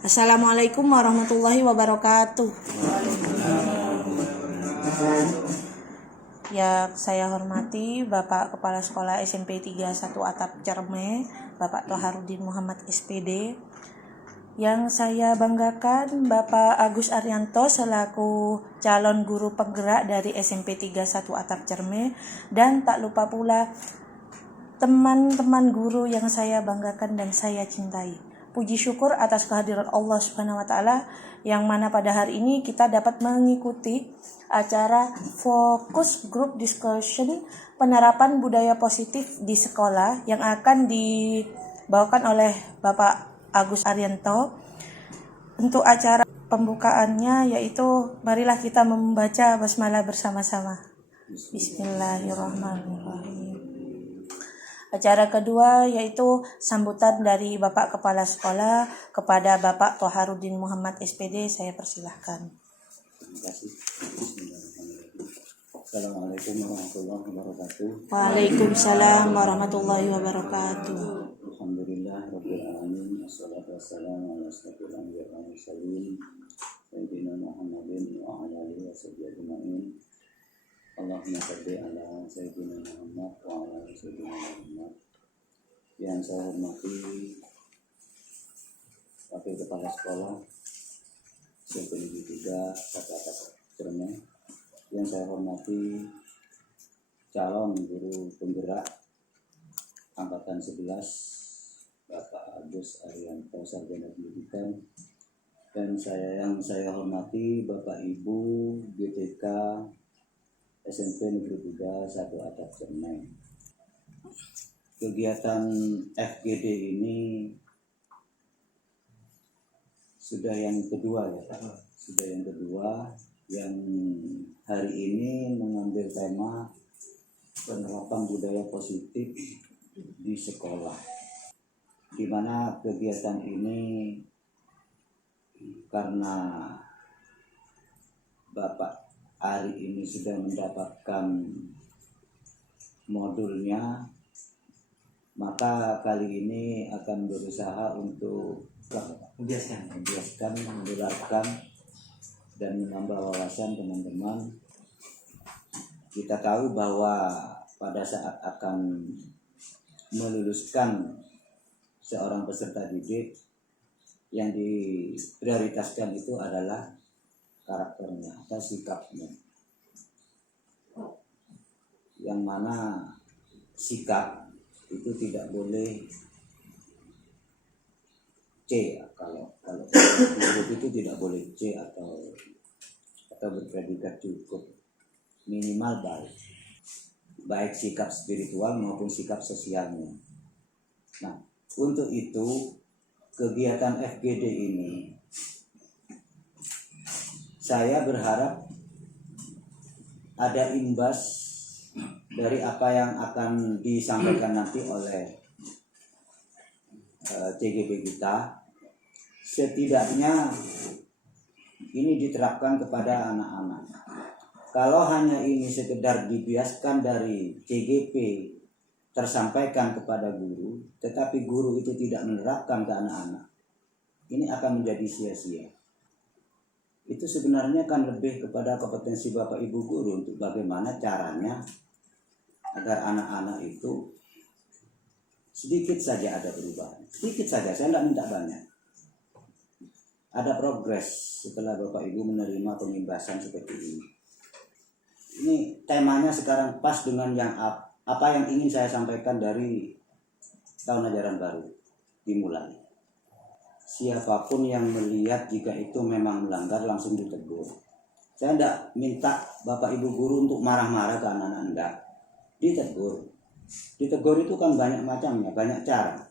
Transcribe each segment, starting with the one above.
Assalamualaikum warahmatullahi wabarakatuh. Yang saya hormati Bapak Kepala Sekolah SMP 31 Atap Cerme, Bapak Toharudin Muhammad SPD. Yang saya banggakan Bapak Agus Arianto selaku calon guru penggerak dari SMP 31 Atap Cerme, dan tak lupa pula teman-teman guru yang saya banggakan dan saya cintai. Puji syukur atas kehadiran Allah Subhanahu wa taala yang mana pada hari ini kita dapat mengikuti acara fokus group discussion penerapan budaya positif di sekolah yang akan dibawakan oleh Bapak Agus Arianto. Untuk acara pembukaannya yaitu marilah kita membaca basmalah bersama-sama. Bismillahirrahmanirrahim. Acara kedua yaitu sambutan dari Bapak Kepala Sekolah kepada Bapak Toharudin Muhammad SPD. Saya persilahkan. Terima kasih. Assalamualaikum warahmatullahi wabarakatuh. Waalaikumsalam warahmatullahi wabarakatuh. Alhamdulillah rabbil alamin. Wassalatu wassalamu ala asyrofil anbiya'i wal mursalin sayyidina Muhammadin wa ala alihi washabbihi ajma'in. Allahumma shalli ala sayyidina Muhammad wa ala ali sayyidina Muhammad. Yang saya hormati Wakil Kepala Sekolah SMP Negeri 3 Satu Atap Cerme. Yang saya hormati calon guru penggerak angkatan 11 Bapak Agus Arianto Sarjana Pendidikan. Dan yang saya hormati Bapak Ibu GTK SMP Negeri 3 Satu Atap Cerme. Kegiatan FGD ini sudah yang kedua ya Pak. Sudah yang kedua yang hari ini mengambil tema penerapan budaya positif di sekolah. Di mana kegiatan ini karena Bapak hari ini sudah mendapatkan modulnya, maka kali ini akan berusaha untuk membiaskan, menularkan, dan menambah wawasan teman-teman. Kita tahu bahwa pada saat akan meluluskan seorang peserta didik, yang diprioritaskan itu adalah karakternya atau sikapnya, yang mana sikap itu tidak boleh C. Kalau itu tidak boleh C atau berpredikat cukup, minimal baik sikap spiritual maupun sikap sosialnya. Nah, untuk itu kegiatan FGD ini saya berharap ada imbas dari apa yang akan disampaikan nanti oleh CGP kita. Setidaknya ini diterapkan kepada anak-anak. Kalau hanya ini sekedar dibiaskan dari CGP tersampaikan kepada guru, tetapi guru itu tidak menerapkan ke anak-anak, ini akan menjadi sia-sia. Itu sebenarnya kan lebih kepada kompetensi Bapak Ibu guru untuk bagaimana caranya agar anak-anak itu sedikit saja ada perubahan. Sedikit saja, saya tidak minta banyak. Ada progres setelah Bapak Ibu menerima pembebasan seperti ini. Ini temanya sekarang pas dengan apa yang ingin saya sampaikan dari tahun ajaran baru dimulai. Siapapun yang melihat jika itu memang melanggar langsung ditegur. Saya tidak minta Bapak Ibu guru untuk marah-marah ke anak-anak, enggak. Ditegur. Ditegur itu kan banyak macamnya, banyak cara.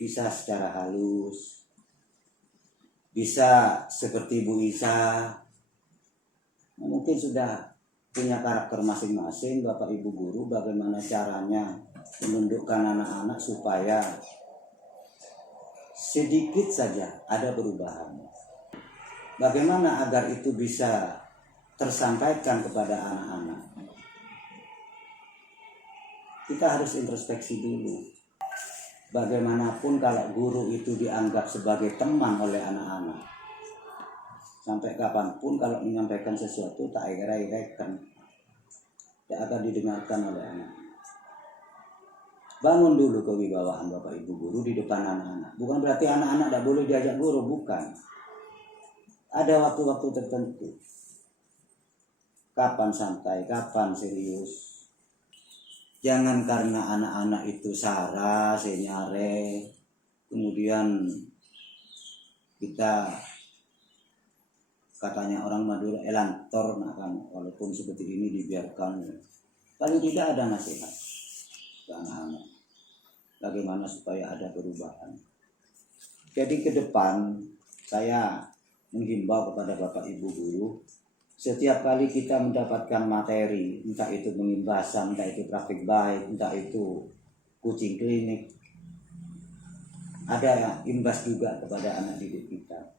Bisa secara halus, bisa seperti Bu Isa. Mungkin sudah punya karakter masing-masing Bapak Ibu guru, bagaimana caranya menundukkan anak-anak supaya sedikit saja ada perubahan. Bagaimana agar itu bisa tersampaikan kepada anak-anak? Kita harus introspeksi dulu. bagaimanapun kalau guru itu dianggap sebagai teman oleh anak-anak, sampai kapanpun kalau menyampaikan sesuatu tak irek-irekan, tidak akan didengarkan oleh anak. Bangun dulu kewibawaan Bapak Ibu guru di depan anak-anak. Bukan berarti anak-anak tidak boleh diajak guru, bukan. Ada waktu-waktu tertentu. Kapan santai, kapan serius. Jangan karena anak-anak itu sara, senyare, kemudian kita katanya orang Madura elantor, nah kan, walaupun seperti ini dibiarkan. Paling tidak ada nasihat ke anak-anak. Bagaimana supaya ada perubahan. Jadi ke depan saya menghimbau kepada Bapak Ibu guru, setiap kali kita mendapatkan materi, entah itu pengimbasan, entah itu praktik baik, entah itu kucing klinik, ada imbas juga kepada anak didik kita.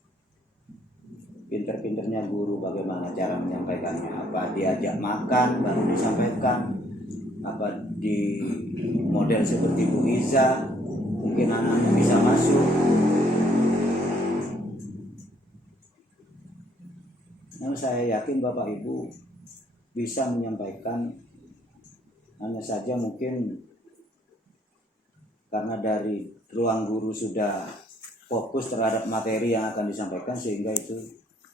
Pinter-pinternya guru bagaimana cara menyampaikannya, apa diajak makan baru disampaikan, apa di model seperti Bu Iza, mungkin anak-anak bisa masuk. Nah, saya yakin Bapak Ibu bisa menyampaikan, hanya saja mungkin karena dari ruang guru sudah fokus terhadap materi yang akan disampaikan sehingga itu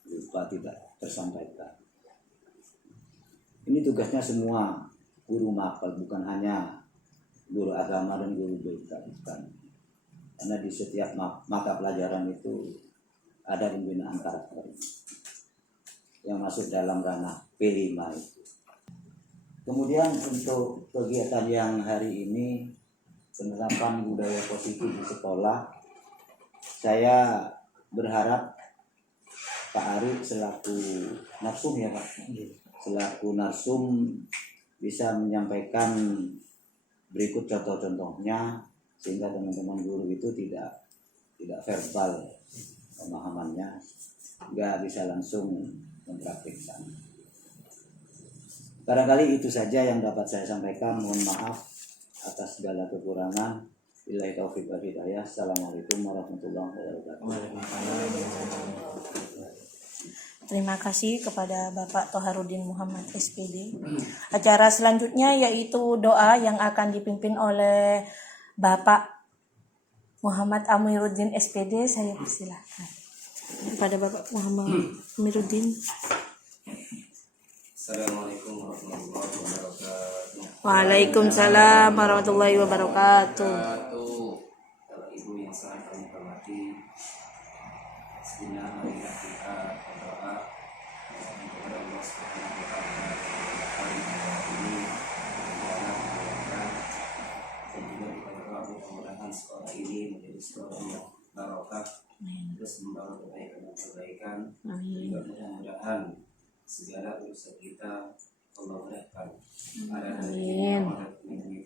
lupa tidak tersampaikan. Ini tugasnya semua guru mapel, bukan hanya guru agama dan guru BK, bukan. Karena di setiap mata pelajaran itu ada pembinaan karakter yang masuk dalam ranah P5 itu. Kemudian untuk kegiatan yang hari ini, penerapan budaya positif di sekolah, saya berharap Pak Ari selaku narsum ya Pak, selaku narsum bisa menyampaikan berikut contoh-contohnya sehingga teman-teman guru itu tidak verbal pemahamannya, nggak bisa langsung mempraktikkan. Barangkali itu saja yang dapat saya sampaikan. Mohon maaf atas segala kekurangan. Billahi taufiq wal hidayah. Assalamualaikum warahmatullahi wabarakatuh. Terima kasih kepada Bapak Toharudin Muhammad SPD. Acara selanjutnya yaitu doa yang akan dipimpin oleh Bapak Muhammad Amiruddin SPD. Saya persilahkan kepada Bapak Muhammad Amiruddin. Assalamualaikum warahmatullahi wabarakatuh. Waalaikumsalam warahmatullahi wabarakatuh. Bapak Ibu yang sangat kami hormati, sejenak marilah kita berdoa kepada Allah Subhanahu wa Ta'ala hari ini dalam kebaikan, dan juga kita berdoa mudah-mudahan sekolah ini menjadi sekolah yang barokah, terus membawa kebaikan. Juga mudah-mudahan segala urusan kita Allah mudahkan. Amin. Al-Fatihah.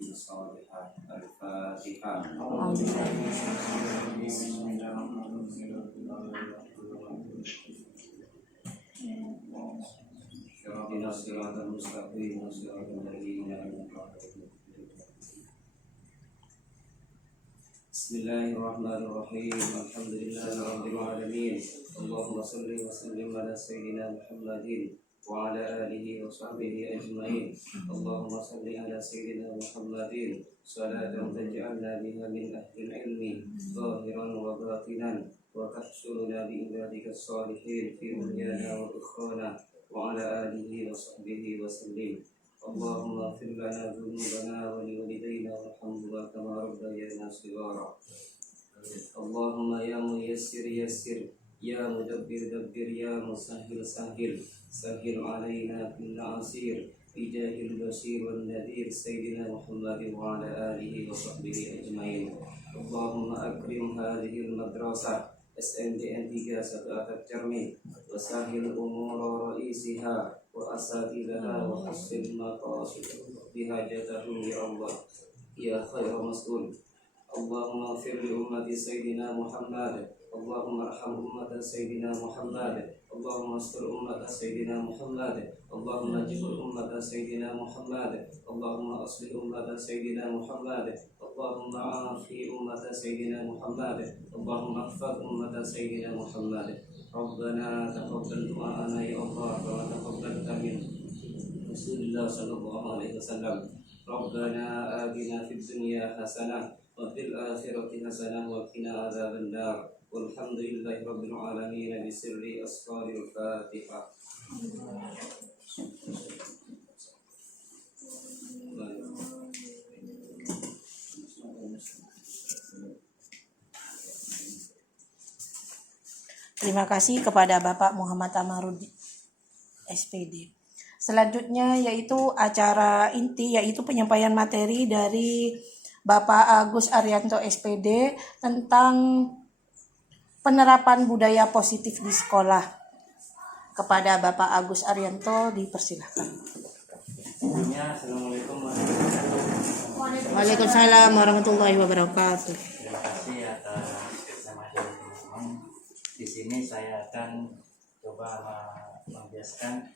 Bismillahirrahmanirrahim. Alhamdulillahirabbil alamin. Allahumma shalli wa sallim ala sayyidina Muhammadin wa ala alihi wa sahbihi ajma'in. Allahumma shalli ala sayyidina Muhammadin salatan taj'alna biha min ahli ilmi zahiran wa batinan wa tahshuruna bi ibadika as-salihin fi dunyana wa ukhrana wa ala alihi wa sahbihi wa sallim. Allahumma ighfir lana dhunubana wa liwalidayna warhamhuma kama rabbayana shighara. Allahumma ya muyassir yassir, ya mudabbir dabbir, ya musahhil sahhil, sahhil alaina kulla asir, bijahil basir wan nadir sayyidina Muhammad wa ala alihi wa sahbihi ajma'in. Allahumma akrim hadhihi al-madrasah SMDN 3 Satu Atap Cermin wa sahhil umura ra'isiha wa asatidaha wa hassil maqasid bihajatahum ya Allah ya khairu mas'ul. Allahumma ighfir li ummati sayyidina Muhammad, Allahumma arham ummata sayyidina Muhammad, Allahumma astur ummata sayyidina Muhammad, Allahumma jibur ummata sayyidina Muhammad, Allahumma aslih ummata sayyidina Muhammad, اللهم عافي أمة سيدنا محمد اللهم احفظ أمة سيدنا محمد ربنا تقبل دعاءنا يا الله كما تقبلت من رسول الله صلى الله عليه وسلم ربنا آتنا في الدنيا حسنة وفي الآخرة حسنة وقنا عذاب النار والحمد لله رب العالمين بسر أسرار الفاتحة. Terima kasih kepada Bapak Muhammad Amarudin SPD. Selanjutnya yaitu acara inti, yaitu penyampaian materi dari Bapak Agus Arianto SPD tentang penerapan budaya positif di sekolah. Kepada Bapak Agus Arianto dipersilakan. Assalamualaikum warahmatullahi wabarakatuh. Waalaikumsalam warahmatullahi wabarakatuh. Terima kasih atas kebersamaan teman-teman. Di sini saya akan coba membiaskan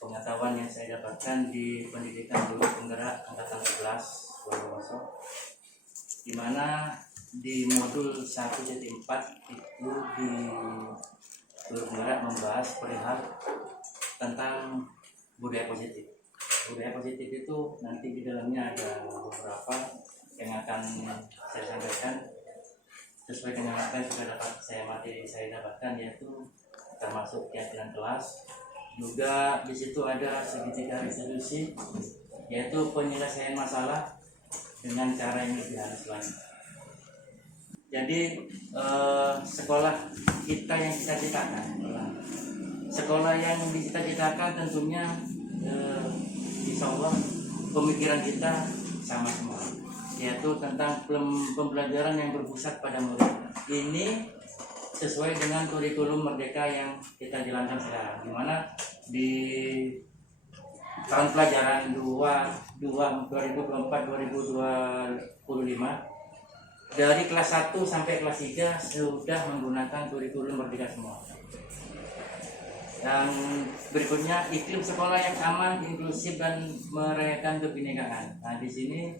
pengetahuan yang saya dapatkan di pendidikan guru penggerak angkatan 11 Bondowoso, di mana di modul 1.4 itu di guru penggerak membahas perihal tentang budaya positif. Budaya positif itu nanti di dalamnya ada beberapa yang akan saya sampaikan sesuai dengan apa yang sudah dapat saya dapatkan, yaitu termasuk keyakinan kelas. Juga di situ ada segitiga resolusi, yaitu penyelesaian masalah dengan cara yang lebih halus lagi. Jadi sekolah kita yang cita-citakan, sekolah yang dicita-citakan tentunya insya Allah pemikiran kita sama semua, yaitu tentang pembelajaran yang berpusat pada murid. Ini sesuai dengan kurikulum Merdeka yang kita jalankan sekarang, di mana di tahun pelajaran 2024-2025 dari kelas 1 sampai kelas 3 sudah menggunakan kurikulum Merdeka semua. Dan berikutnya iklim sekolah yang aman, inklusif dan merayakan kebinekaan. Nah, di sini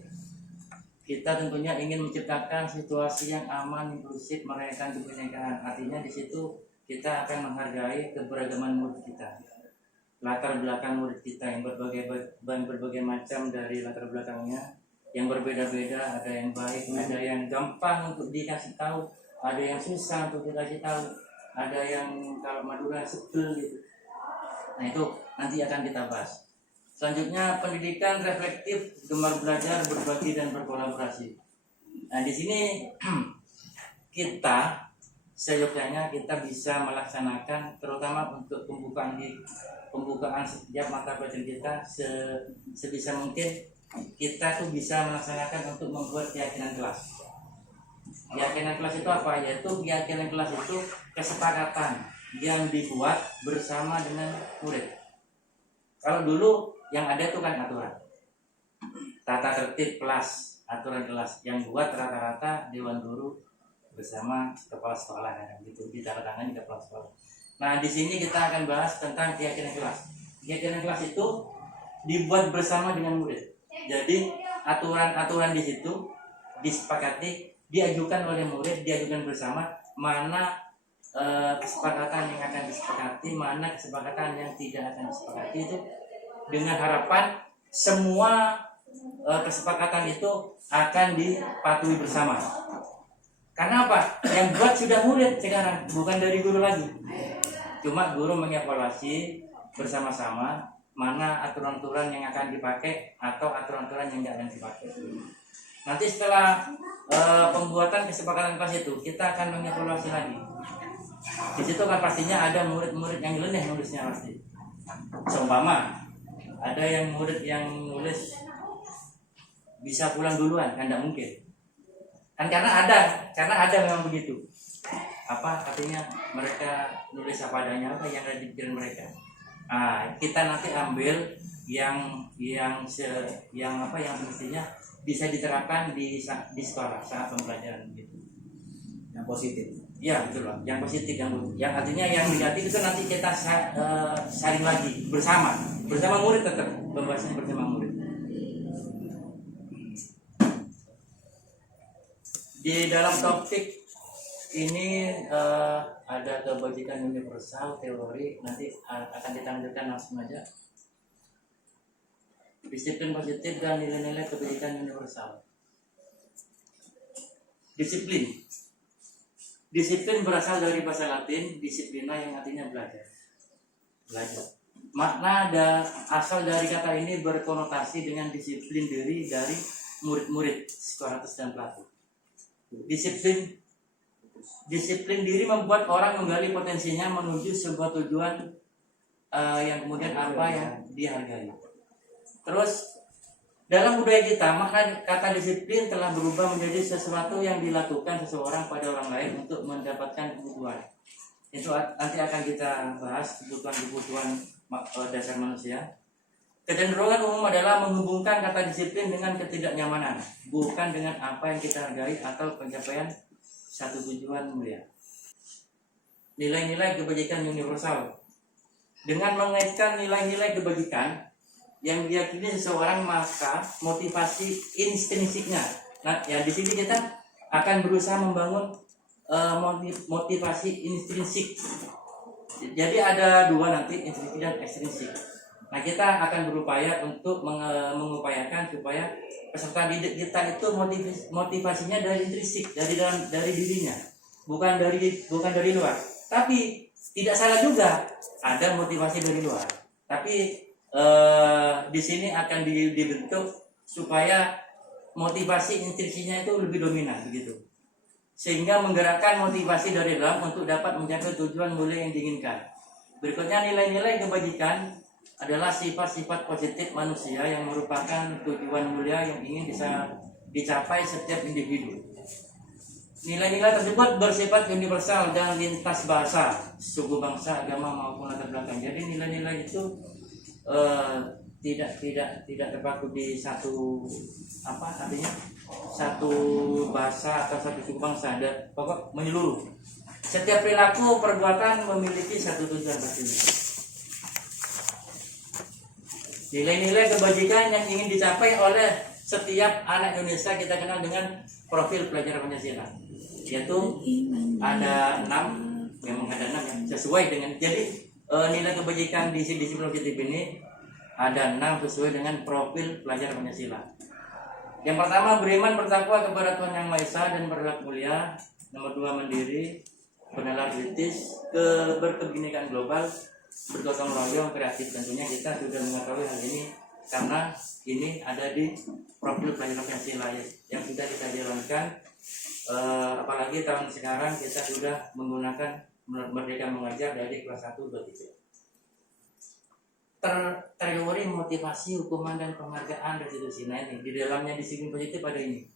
kita tentunya ingin menciptakan situasi yang aman, inklusif, merayakan kebinekaan. Artinya di situ kita akan menghargai keberagaman murid kita, latar belakang murid kita yang berbagai macam dari latar belakangnya, yang berbeda-beda. Ada yang baik, ada yang gampang untuk dikasih tahu, ada yang susah untuk dikasih tahu, ada yang kalau Madura sebel gitu. Nah, itu nanti akan kita bahas. Selanjutnya pendidikan reflektif, gemar belajar, berbagi dan berkolaborasi. Nah, di sini kita seyogyanya kita bisa melaksanakan, terutama untuk pembukaan setiap mata pelajaran kita sebisa mungkin kita tuh bisa melaksanakan untuk membuat keyakinan kelas. Keyakinan kelas itu apa? Yaitu keyakinan kelas itu kesepakatan yang dibuat bersama dengan murid. Kalau dulu yang ada itu kan aturan, tata tertib kelas, aturan kelas yang buat rata-rata dewan guru bersama kepala sekolah, kan gitu, ditandatangani kepala sekolah. Nah, di sini kita akan bahas tentang keyakinan kelas. Keyakinan kelas itu dibuat bersama dengan murid. Jadi aturan-aturan di situ disepakati, diajukan oleh murid, diajukan bersama, mana kesepakatan yang akan disepakati, mana kesepakatan yang tidak akan disepakati, itu dengan harapan semua kesepakatan itu akan dipatuhi bersama. Karena apa? Yang buat sudah murid sekarang, bukan dari guru lagi. Cuma guru mengevaluasi bersama-sama mana aturan-aturan yang akan dipakai atau aturan-aturan yang tidak akan dipakai. Nanti setelah pembuatan kesepakatan kelas itu, kita akan mengevaluasi lagi. Di situ kan pastinya ada murid-murid yang nyeleneh nulisnya pasti. Seumpama ada yang murid yang nulis bisa pulang duluan, kan tidak mungkin. Kan karena ada memang begitu. Apa artinya mereka nulis apa adanya, apa yang ada di pikiran mereka. Nah, kita nanti ambil yang mestinya bisa diterapkan di sekolah saat pembelajaran gitu. Yang positif. Ya betul Pak. Yang positif, yang artinya yang negatif itu nanti kita saring lagi bersama murid, tetap pembahasannya bersama murid. Di dalam topik ini ada kebajikan universal teori, nanti akan ditampilkan langsung aja. Disiplin positif dan nilai-nilai kebajikan universal. Disiplin. Disiplin berasal dari bahasa Latin disiplina yang artinya belajar. Makna asal dari kata ini berkonotasi dengan disiplin diri dari murid-murid Socrates dan Plato. Disiplin diri membuat orang menggali potensinya menuju sebuah tujuan yang kemudian apa yang dihargai. Terus dalam budaya kita, maka kata disiplin telah berubah menjadi sesuatu yang dilakukan seseorang pada orang lain untuk mendapatkan kebutuhan. Itu nanti akan kita bahas kebutuhan dasar manusia. Kecenderungan umum adalah menghubungkan kata disiplin dengan ketidaknyamanan, bukan dengan apa yang kita hargai atau pencapaian satu tujuan mulia. Nilai-nilai kebajikan universal. Dengan mengaitkan nilai-nilai kebajikan yang diyakini seseorang, maka motivasi intrinsiknya. Nah, ya di sini kita akan berusaha membangun motivasi intrinsik. Jadi ada dua nanti, intrinsik dan ekstrinsik. Nah, kita akan berupaya untuk mengupayakan supaya peserta didik kita itu motivasinya dari intrinsik, dari dirinya, bukan dari luar. Tapi tidak salah juga ada motivasi dari luar. Tapi di sini akan dibentuk supaya motivasi intrinsiknya itu lebih dominan begitu, sehingga menggerakkan motivasi dari dalam untuk dapat mencapai tujuan mulia yang diinginkan. Berikutnya, nilai-nilai kebajikan adalah sifat-sifat positif manusia yang merupakan tujuan mulia yang ingin bisa dicapai setiap individu. Nilai-nilai tersebut bersifat universal dan lintas bahasa, suku, bangsa, agama maupun latar belakang. Jadi nilai-nilai itu tidak terpaku di satu satu bahasa atau satu suku bangsa, ada pokok menyeluruh. Setiap perilaku perbuatan memiliki satu tujuan pasti. Nilai-nilai kebajikan yang ingin dicapai oleh setiap anak Indonesia kita kenal dengan profil pelajar Pancasila, yaitu ada 6, memang ada 6 yang sesuai dengan. Jadi nilai kebajikan di disiplin positif ini ada 6 sesuai dengan profil pelajar Pancasila. Yang pertama, beriman bertakwa kepada Tuhan Yang Maha Esa dan berakhlak mulia. Nomor 2, mandiri, bernalar kritis, berkebinekaan global, bergotong royong, kreatif. Tentunya kita sudah mengetahui hal ini karena ini ada di profil pelajar Pancasila yang sudah kita jalankan. Apalagi tahun sekarang kita sudah menggunakan Merdeka Mengajar dari kelas 1, 2, 3. Teori motivasi, hukuman, dan penghargaan restitusi. Nah, ini di dalamnya disiplin positif ada ini.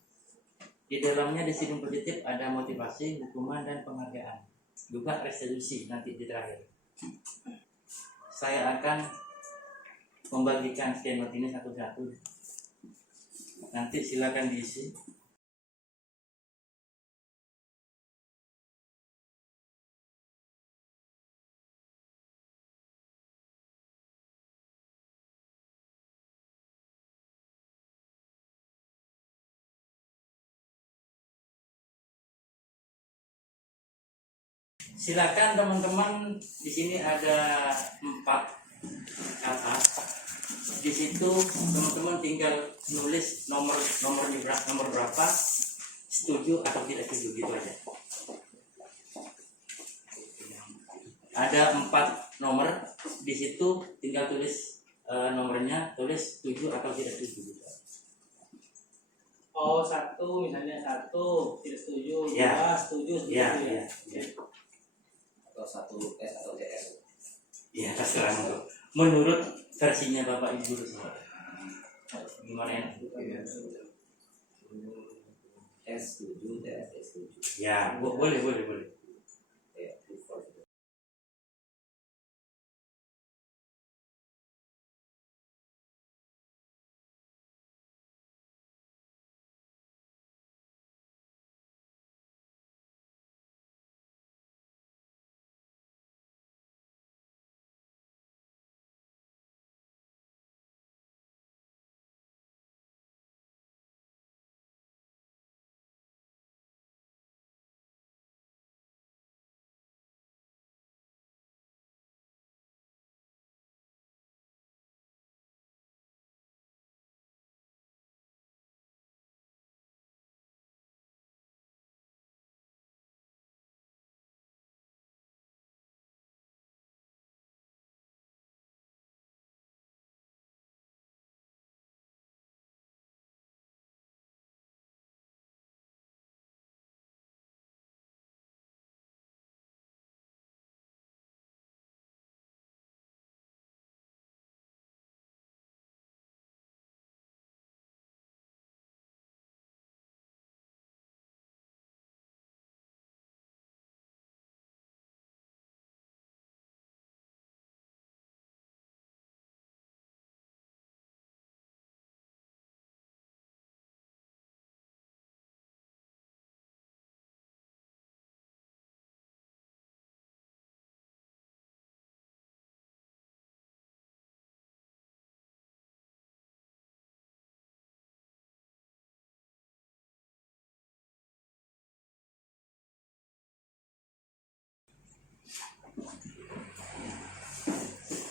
Di dalamnya disiplin positif ada motivasi, hukuman, dan penghargaan. Juga restitusi nanti di terakhir. Saya akan membagikan skema ini satu-satu. Nanti silakan diisi. Silakan teman-teman, di sini ada 4 kata. Di situ teman-teman tinggal nulis nomor berapa, setuju atau tidak setuju, gitu aja. Ada 4 nomor, di situ tinggal tulis nomornya, tulis setuju atau tidak setuju, gitu. Oh, 1 misalnya 1 tidak setuju, 2 Ya. setuju, Ya. Atau 1 S atau TS. Ya, terserah untuk menurut versinya Bapak Ibu semua. Gimana ya? S setuju, TS setuju. Ya, boleh.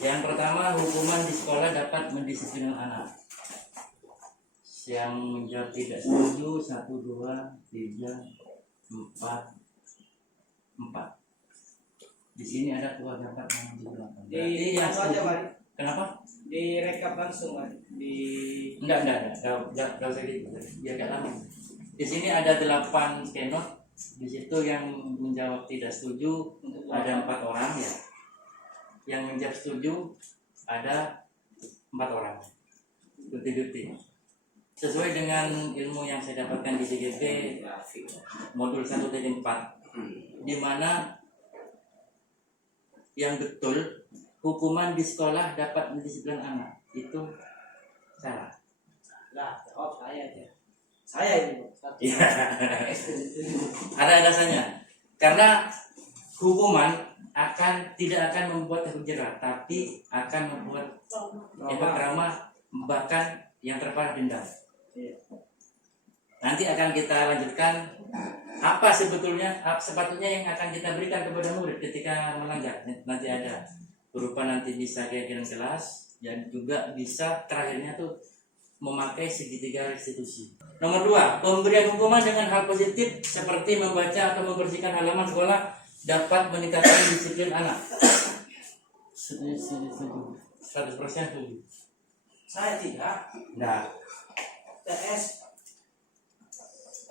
Yang pertama, hukuman di sekolah dapat mendisiplinkan anak. Yang menjawab tidak setuju 1, 2, 3, 4. Di sini ada keluarga Pak yang dibelakang. Berarti yang Aja, setuju. Pak. Kenapa? Direkap langsung, Pak. Enggak usah gitu. Ya agak lama. Di sini ada 8 skenot. Di situ yang menjawab tidak setuju ada 4 orang ya. Yang menjawab setuju ada 4 orang. Bukti-bukti. Sesuai dengan ilmu yang saya dapatkan di DGP modul 1 dan 4, di mana yang betul hukuman di sekolah dapat mendisiplinkan anak itu salah. Lah, jawab saya aja. Saya ini, Pak. Ya. Ada alasannya. Karena hukuman tidak akan membuat efek jerah, tapi akan membuat efek trauma, bahkan yang terparah dendam. Nanti akan kita lanjutkan apa sepatutnya yang akan kita berikan kepada murid ketika melanggar. Nanti ada berupa nanti bisa keyakinan kelas dan juga bisa terakhirnya tuh memakai segitiga restitusi. Nomor 2, pemberian hukuman dengan hal positif seperti membaca atau membersihkan halaman sekolah dapat meningkatkan disiplin anak. 100% setuju. Saya tidak. Nah, TS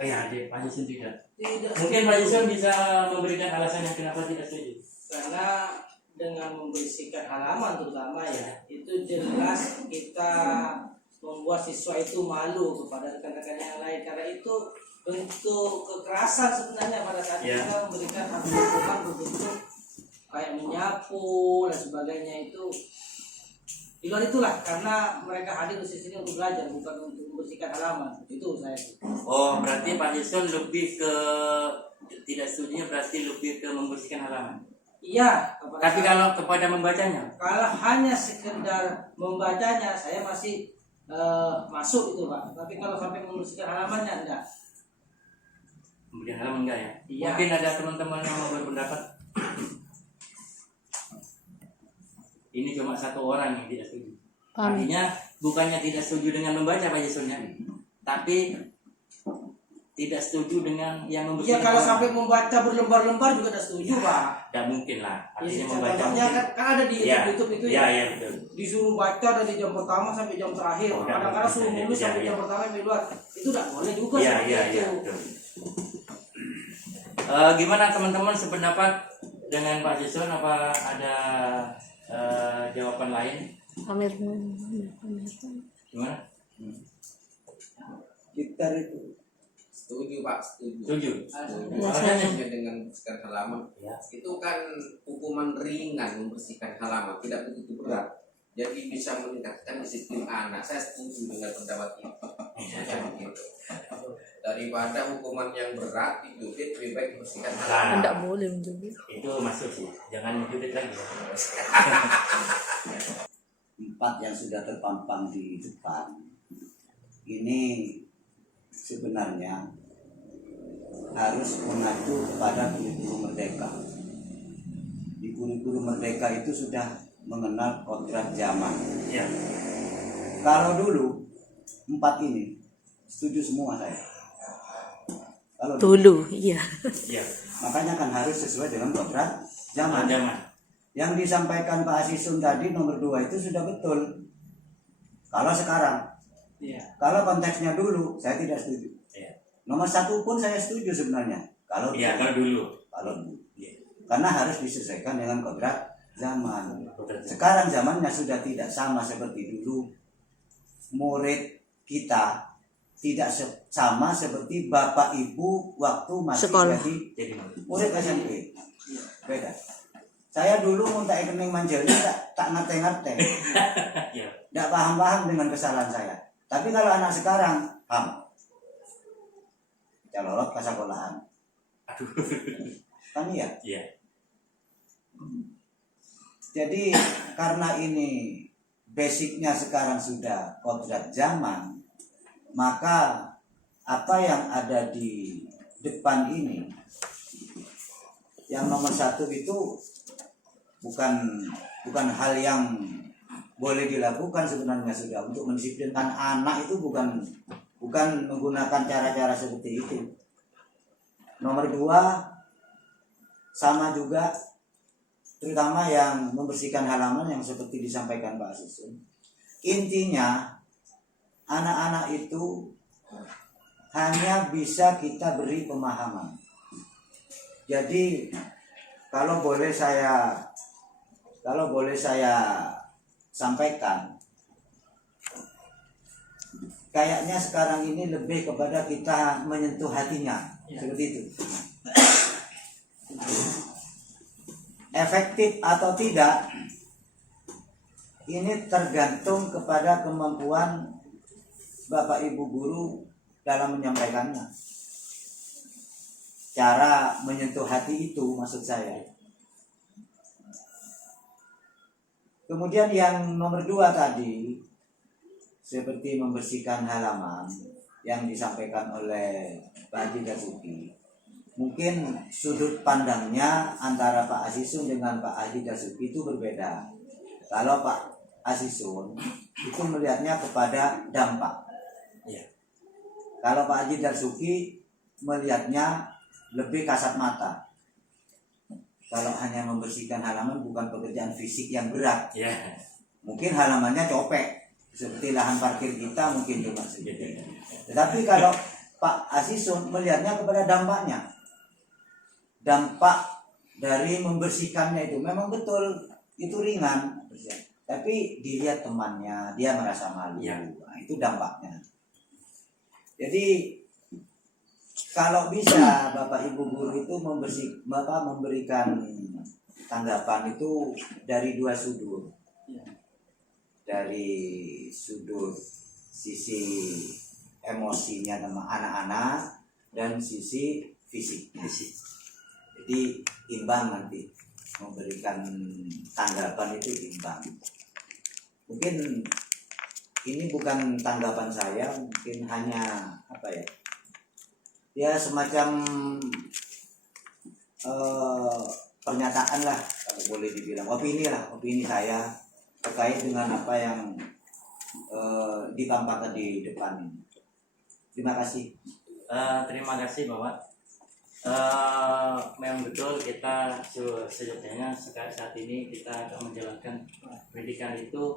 oh ya, Pak Yusun tidak. tidak. Mungkin Pak Yusun bisa memberikan alasan yang kenapa tidak setuju. Karena dengan membersihkan halaman terutama ya, itu jelas kita membuat siswa itu malu kepada rekan-rekan yang lain, karena itu bentuk kekerasan sebenarnya pada saat kita memberikan hukuman berbentuk kayak menyapu dan sebagainya. Itu di luar itulah, karena mereka hadir di sini untuk belajar, bukan untuk membersihkan halaman. Itu saya. Oh, berarti Pak Yusun lebih ke tidak setuju, berarti lebih ke membersihkan halaman. Iya. Tapi kalau kepada membacanya, kalau hanya sekedar membacanya, saya masih masuk itu, Pak. Tapi kalau sampai membersihkan halamannya, enggak. memberikan halaman enggak ya? Iya. Mungkin ada teman-teman yang mau berpendapat. Ini cuma 1 orang yang tidak setuju. Artinya bukannya tidak setuju dengan membaca Pak Yusun, tapi tidak setuju dengan yang Iya, membersihkan. kalau sampai membaca berlembar-lembar juga tidak setuju, Pak. Tidak mungkin lah. Artinya Ya, membaca contohnya mungkin. kan ada di YouTube itu Iya, ya. iya betul. Disuruh baca dari jam pertama sampai jam terakhir. Oh, Kadang-kadang suruh iya, mulus iya, sampai iya. jam pertama sampai luar. Itu tidak boleh juga Iya, seperti iya, itu. iya betul. Gimana teman-teman sependapat dengan Pak Yusun? Apa ada jawaban lain? Amir. Gimana? Kita itu Setuju Pak, setuju. Setuju. Alasannya dengan membersihkan halaman, Ya. itu kan hukuman ringan membersihkan halaman, tidak begitu berat. Jadi bisa meningkatkan disiplin anak. Saya setuju dengan pendapat itu. Saya begitu. Daripada hukuman yang berat itu lebih baik membersihkan halaman. Tidak boleh menjadi. Itu masuk sih. Jangan menjudit lagi. 4 yang sudah terpampang di depan ini sebenarnya harus mengacu kepada kurikulum Merdeka. Di kurikulum Merdeka itu sudah mengenal kodrat zaman. Ya. Kalau dulu 4 ini setuju semua saya. Kalau Dulu, iya. Ya. makanya kan harus sesuai dengan kodrat zaman. Zaman. Yang disampaikan Pak Asisun tadi nomor 2 itu sudah betul. Kalau sekarang, Iya. kalau konteksnya dulu saya tidak setuju. Ya. Nomor 1 pun saya setuju sebenarnya. Kalau Iya, kalau dulu. kalau dulu. Iya. Karena harus disesuaikan dengan kodrat zaman. Kodrat zaman. Sekarang zamannya sudah tidak sama seperti dulu. Murid kita tidak sama seperti bapak ibu waktu masih Sekolah. jadi Jadi murid SMP. Beda. Saya dulu minta rekening Manjeli tak ngerti-ngerti. ya. Tidak paham-paham dengan kesalahan saya. Tapi kalau anak sekarang paham. Calorot ke sekolahan. Aduh. Kan iya. Iya. Jadi karena ini basicnya sekarang sudah kodrat zaman, maka apa yang ada di depan ini, yang nomor 1 itu bukan bukan hal yang boleh dilakukan sebenarnya. Sudah untuk mendisiplinkan anak itu bukan menggunakan cara-cara seperti itu. Nomor 2, sama juga, terutama yang membersihkan halaman yang seperti disampaikan Pak Asisun. Intinya anak-anak itu hanya bisa kita beri pemahaman. Jadi kalau boleh saya sampaikan, kayaknya sekarang ini lebih kepada kita menyentuh hatinya, seperti itu. Efektif atau tidak, ini tergantung kepada kemampuan Bapak Ibu guru dalam menyampaikannya. Cara menyentuh hati itu maksud saya. Kemudian yang nomor 2 tadi, seperti membersihkan halaman yang disampaikan oleh Pak Haji Dasuki. Mungkin sudut pandangnya antara Pak Asisun dengan Pak Haji Dasuki itu berbeda. Kalau Pak Asisun itu melihatnya kepada dampak. Kalau Pak Haji Dasuki melihatnya lebih kasat mata. Kalau hanya membersihkan halaman bukan pekerjaan fisik yang berat. Mungkin halamannya copek, seperti lahan parkir kita mungkin cuma segitu. Tetapi kalau Pak Asisun melihatnya kepada dampaknya, dampak dari membersihkannya itu memang betul itu ringan, tapi dilihat temannya dia merasa malu. Nah, itu dampaknya. Jadi kalau bisa Bapak Ibu guru itu memberikan tanggapan itu dari 2 sudut. Dari sudut sisi emosinya sama anak-anak dan sisi fisik. Jadi imbang nanti memberikan tanggapan itu imbang. Mungkin ini bukan tanggapan saya, mungkin hanya ya semacam pernyataan lah, kalau boleh dibilang opini saya terkait dengan apa yang ditampakkan di depan. Terima kasih. Terima kasih Bapak. Memang betul kita sejatinya saat ini kita akan menjalankan pendidikan itu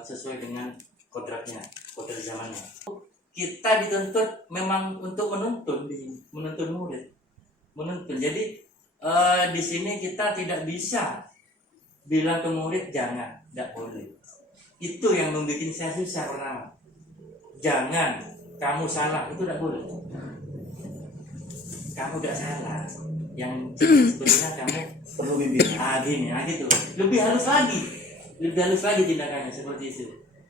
sesuai dengan kodratnya, kodrat zamannya. Kita dituntut memang untuk menuntun murid, menuntun. Jadi di sini kita tidak bisa bilang ke murid jangan, tidak boleh. Itu yang membuat saya susah pertama. Jangan, kamu salah, itu tidak boleh. Kamu tidak salah. Yang sebenarnya kamu Perlu bimbingan. Gitu. Lebih halus lagi tindakannya seperti itu.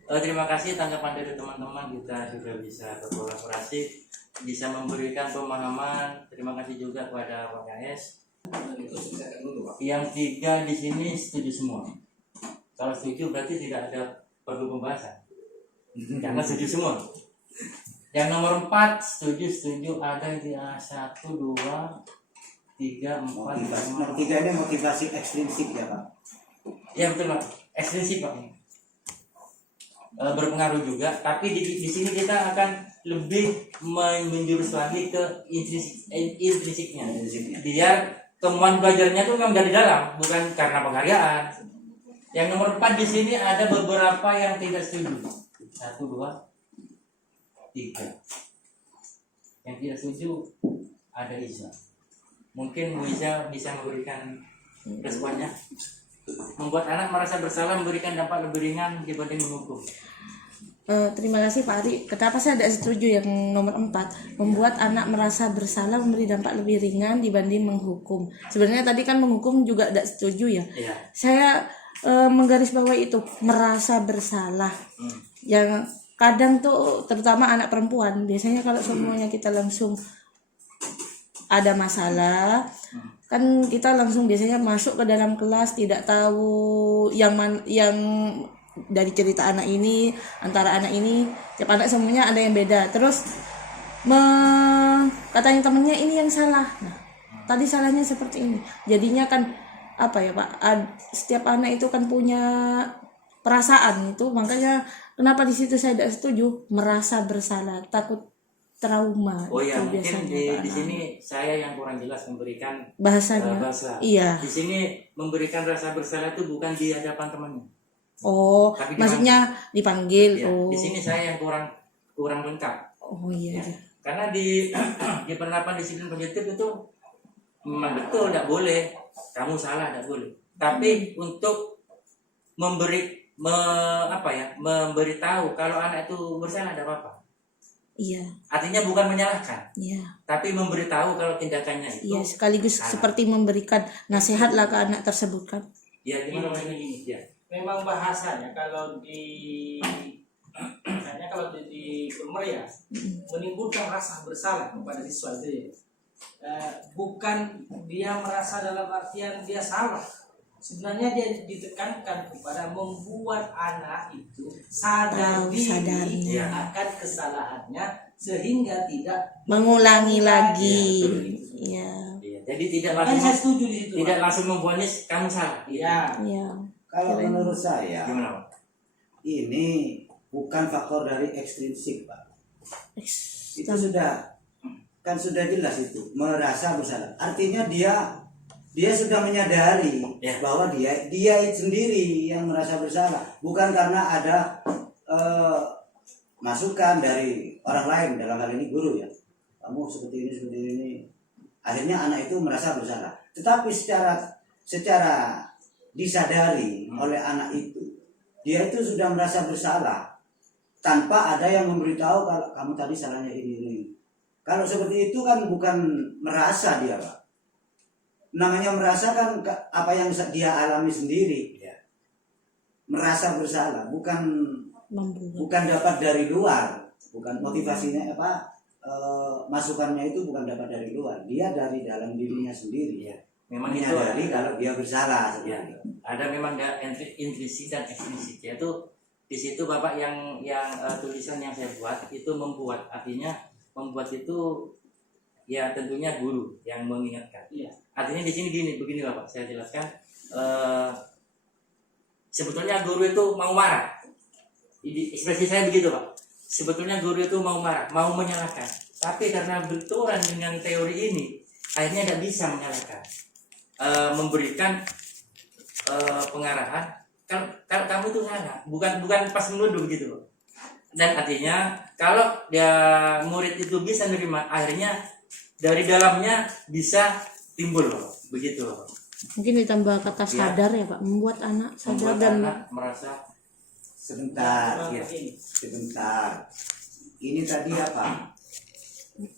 Terima kasih tanggapan dari teman-teman, kita sudah bisa berkolaborasi, bisa memberikan pemahaman. Terima kasih juga kepada Pak KS. Yang 3 di sini setuju semua. Kalau setuju berarti tidak ada perlu pembahasan. Karena setuju semua. Yang nomor 4 setuju ada di 1, 2, 3, 4. Nomor 3 ini motivasi ekstrinsik ya Pak? Ya betul Pak, ekstrinsik Pak. Berpengaruh juga, tapi di sini kita akan lebih menjurus lagi ke intrinsiknya. Biar temuan belajarnya itu memang dari dalam, bukan karena penghargaan. Yang nomor 4 di sini ada beberapa yang tidak setuju. 1, 2, 3. Yang tidak setuju ada Iza. Mungkin Bu Iza bisa memberikan responnya. Membuat anak merasa bersalah memberikan dampak lebih ringan dibanding menghukum. Terima kasih Pak Ari. Kenapa saya tidak setuju yang nomor 4, membuat anak merasa bersalah memberi dampak lebih ringan dibanding menghukum. Sebenarnya tadi kan menghukum juga tidak setuju ya. Saya menggarisbawahi itu merasa bersalah. Yang kadang tuh terutama anak perempuan, biasanya kalau semuanya kita langsung ada masalah, kan kita langsung biasanya masuk ke dalam kelas tidak tahu yang dari cerita anak ini, antara anak ini, tiap anak semuanya ada yang beda. Terus katanya temennya ini yang salah. Nah, tadi salahnya seperti ini. Jadinya kan apa ya Pak, setiap anak itu kan punya perasaan itu, makanya kenapa di situ saya tidak setuju, merasa bersalah, takut trauma. Oh ya, itu mungkin biasanya di Pak. sini saya yang kurang jelas memberikan Bahasanya. bahasa. Iya. Di sini memberikan rasa bersalah itu bukan di hadapan temannya. Oh, Tapi maksudnya dipanggil. Ya, Oh. di sini saya yang kurang lengkap. Oh iya. Ya. Karena di di penerapan disiplin positif itu memang betul tidak boleh, kamu salah tidak boleh. Tapi untuk memberitahu kalau anak itu bersalah tidak apa-apa. Iya. Artinya bukan menyalahkan, Iya. tapi memberitahu kalau tindakannya itu. Iya, sekaligus salah. seperti memberikan nasihat lah ke anak tersebut kan. Ya gimana maksudnya gini ya. Memang bahasanya kalau di Korea menimbulkan rasa bersalah kepada siswa itu ya. Bukan dia merasa dalam artian dia salah. Sebenarnya dia ditekankan kepada membuat anak itu sadar Tahu diri sadarnya. akan kesalahannya sehingga tidak Mengulangi lagi. Ya, Iya. Iya, jadi tidak Makanya saya langsung setuju di situ. tidak langsung memvonis kamu salah. Iya. Iya. Kalau menurut saya Gimana Pak? ini bukan faktor dari ekstrinsik Pak. Itu sudah jelas itu merasa bersalah. Artinya dia sudah menyadari Ya. bahwa dia sendiri yang merasa bersalah, bukan karena ada masukan dari orang lain, dalam hal ini guru ya. Kamu seperti ini. Akhirnya anak itu merasa bersalah. Tetapi secara disadari oleh anak itu, dia itu sudah merasa bersalah tanpa ada yang memberitahu kalau kamu tadi salahnya ini. Kalau seperti itu kan bukan merasa dia Pak. Namanya merasa kan apa yang dia alami sendiri. Ya. Merasa bersalah, Membuat. bukan dapat dari luar, bukan motivasinya masukannya itu bukan dapat dari luar, dia dari dalam dirinya sendiri. Ya. Memang itu Menyadari kalau dia bersalah. Ya, ada memang intrinsik dan ekstrinsik, yaitu di situ Bapak yang tulisan yang saya buat itu membuat, artinya membuat itu ya tentunya guru yang mengingatkan. Iya. Artinya di sini begini Bapak, saya jelaskan. Sebetulnya guru itu mau marah. Ekspresi saya begitu Pak. Sebetulnya guru itu mau marah, mau menyalahkan. Tapi karena benturan dengan teori ini, akhirnya tidak bisa menyalahkan. Memberikan pengarahan kalau kamu itu salah, bukan pas menuduh gitu loh. Dan artinya kalau dia murid itu bisa menerima, akhirnya dari dalamnya bisa timbul loh, begitu loh. Mungkin ditambah kata sadar ya Pak, membuat anak sadar Membuat dan anak merasa Sebentar. ya. Sebentar. Ini tadi apa?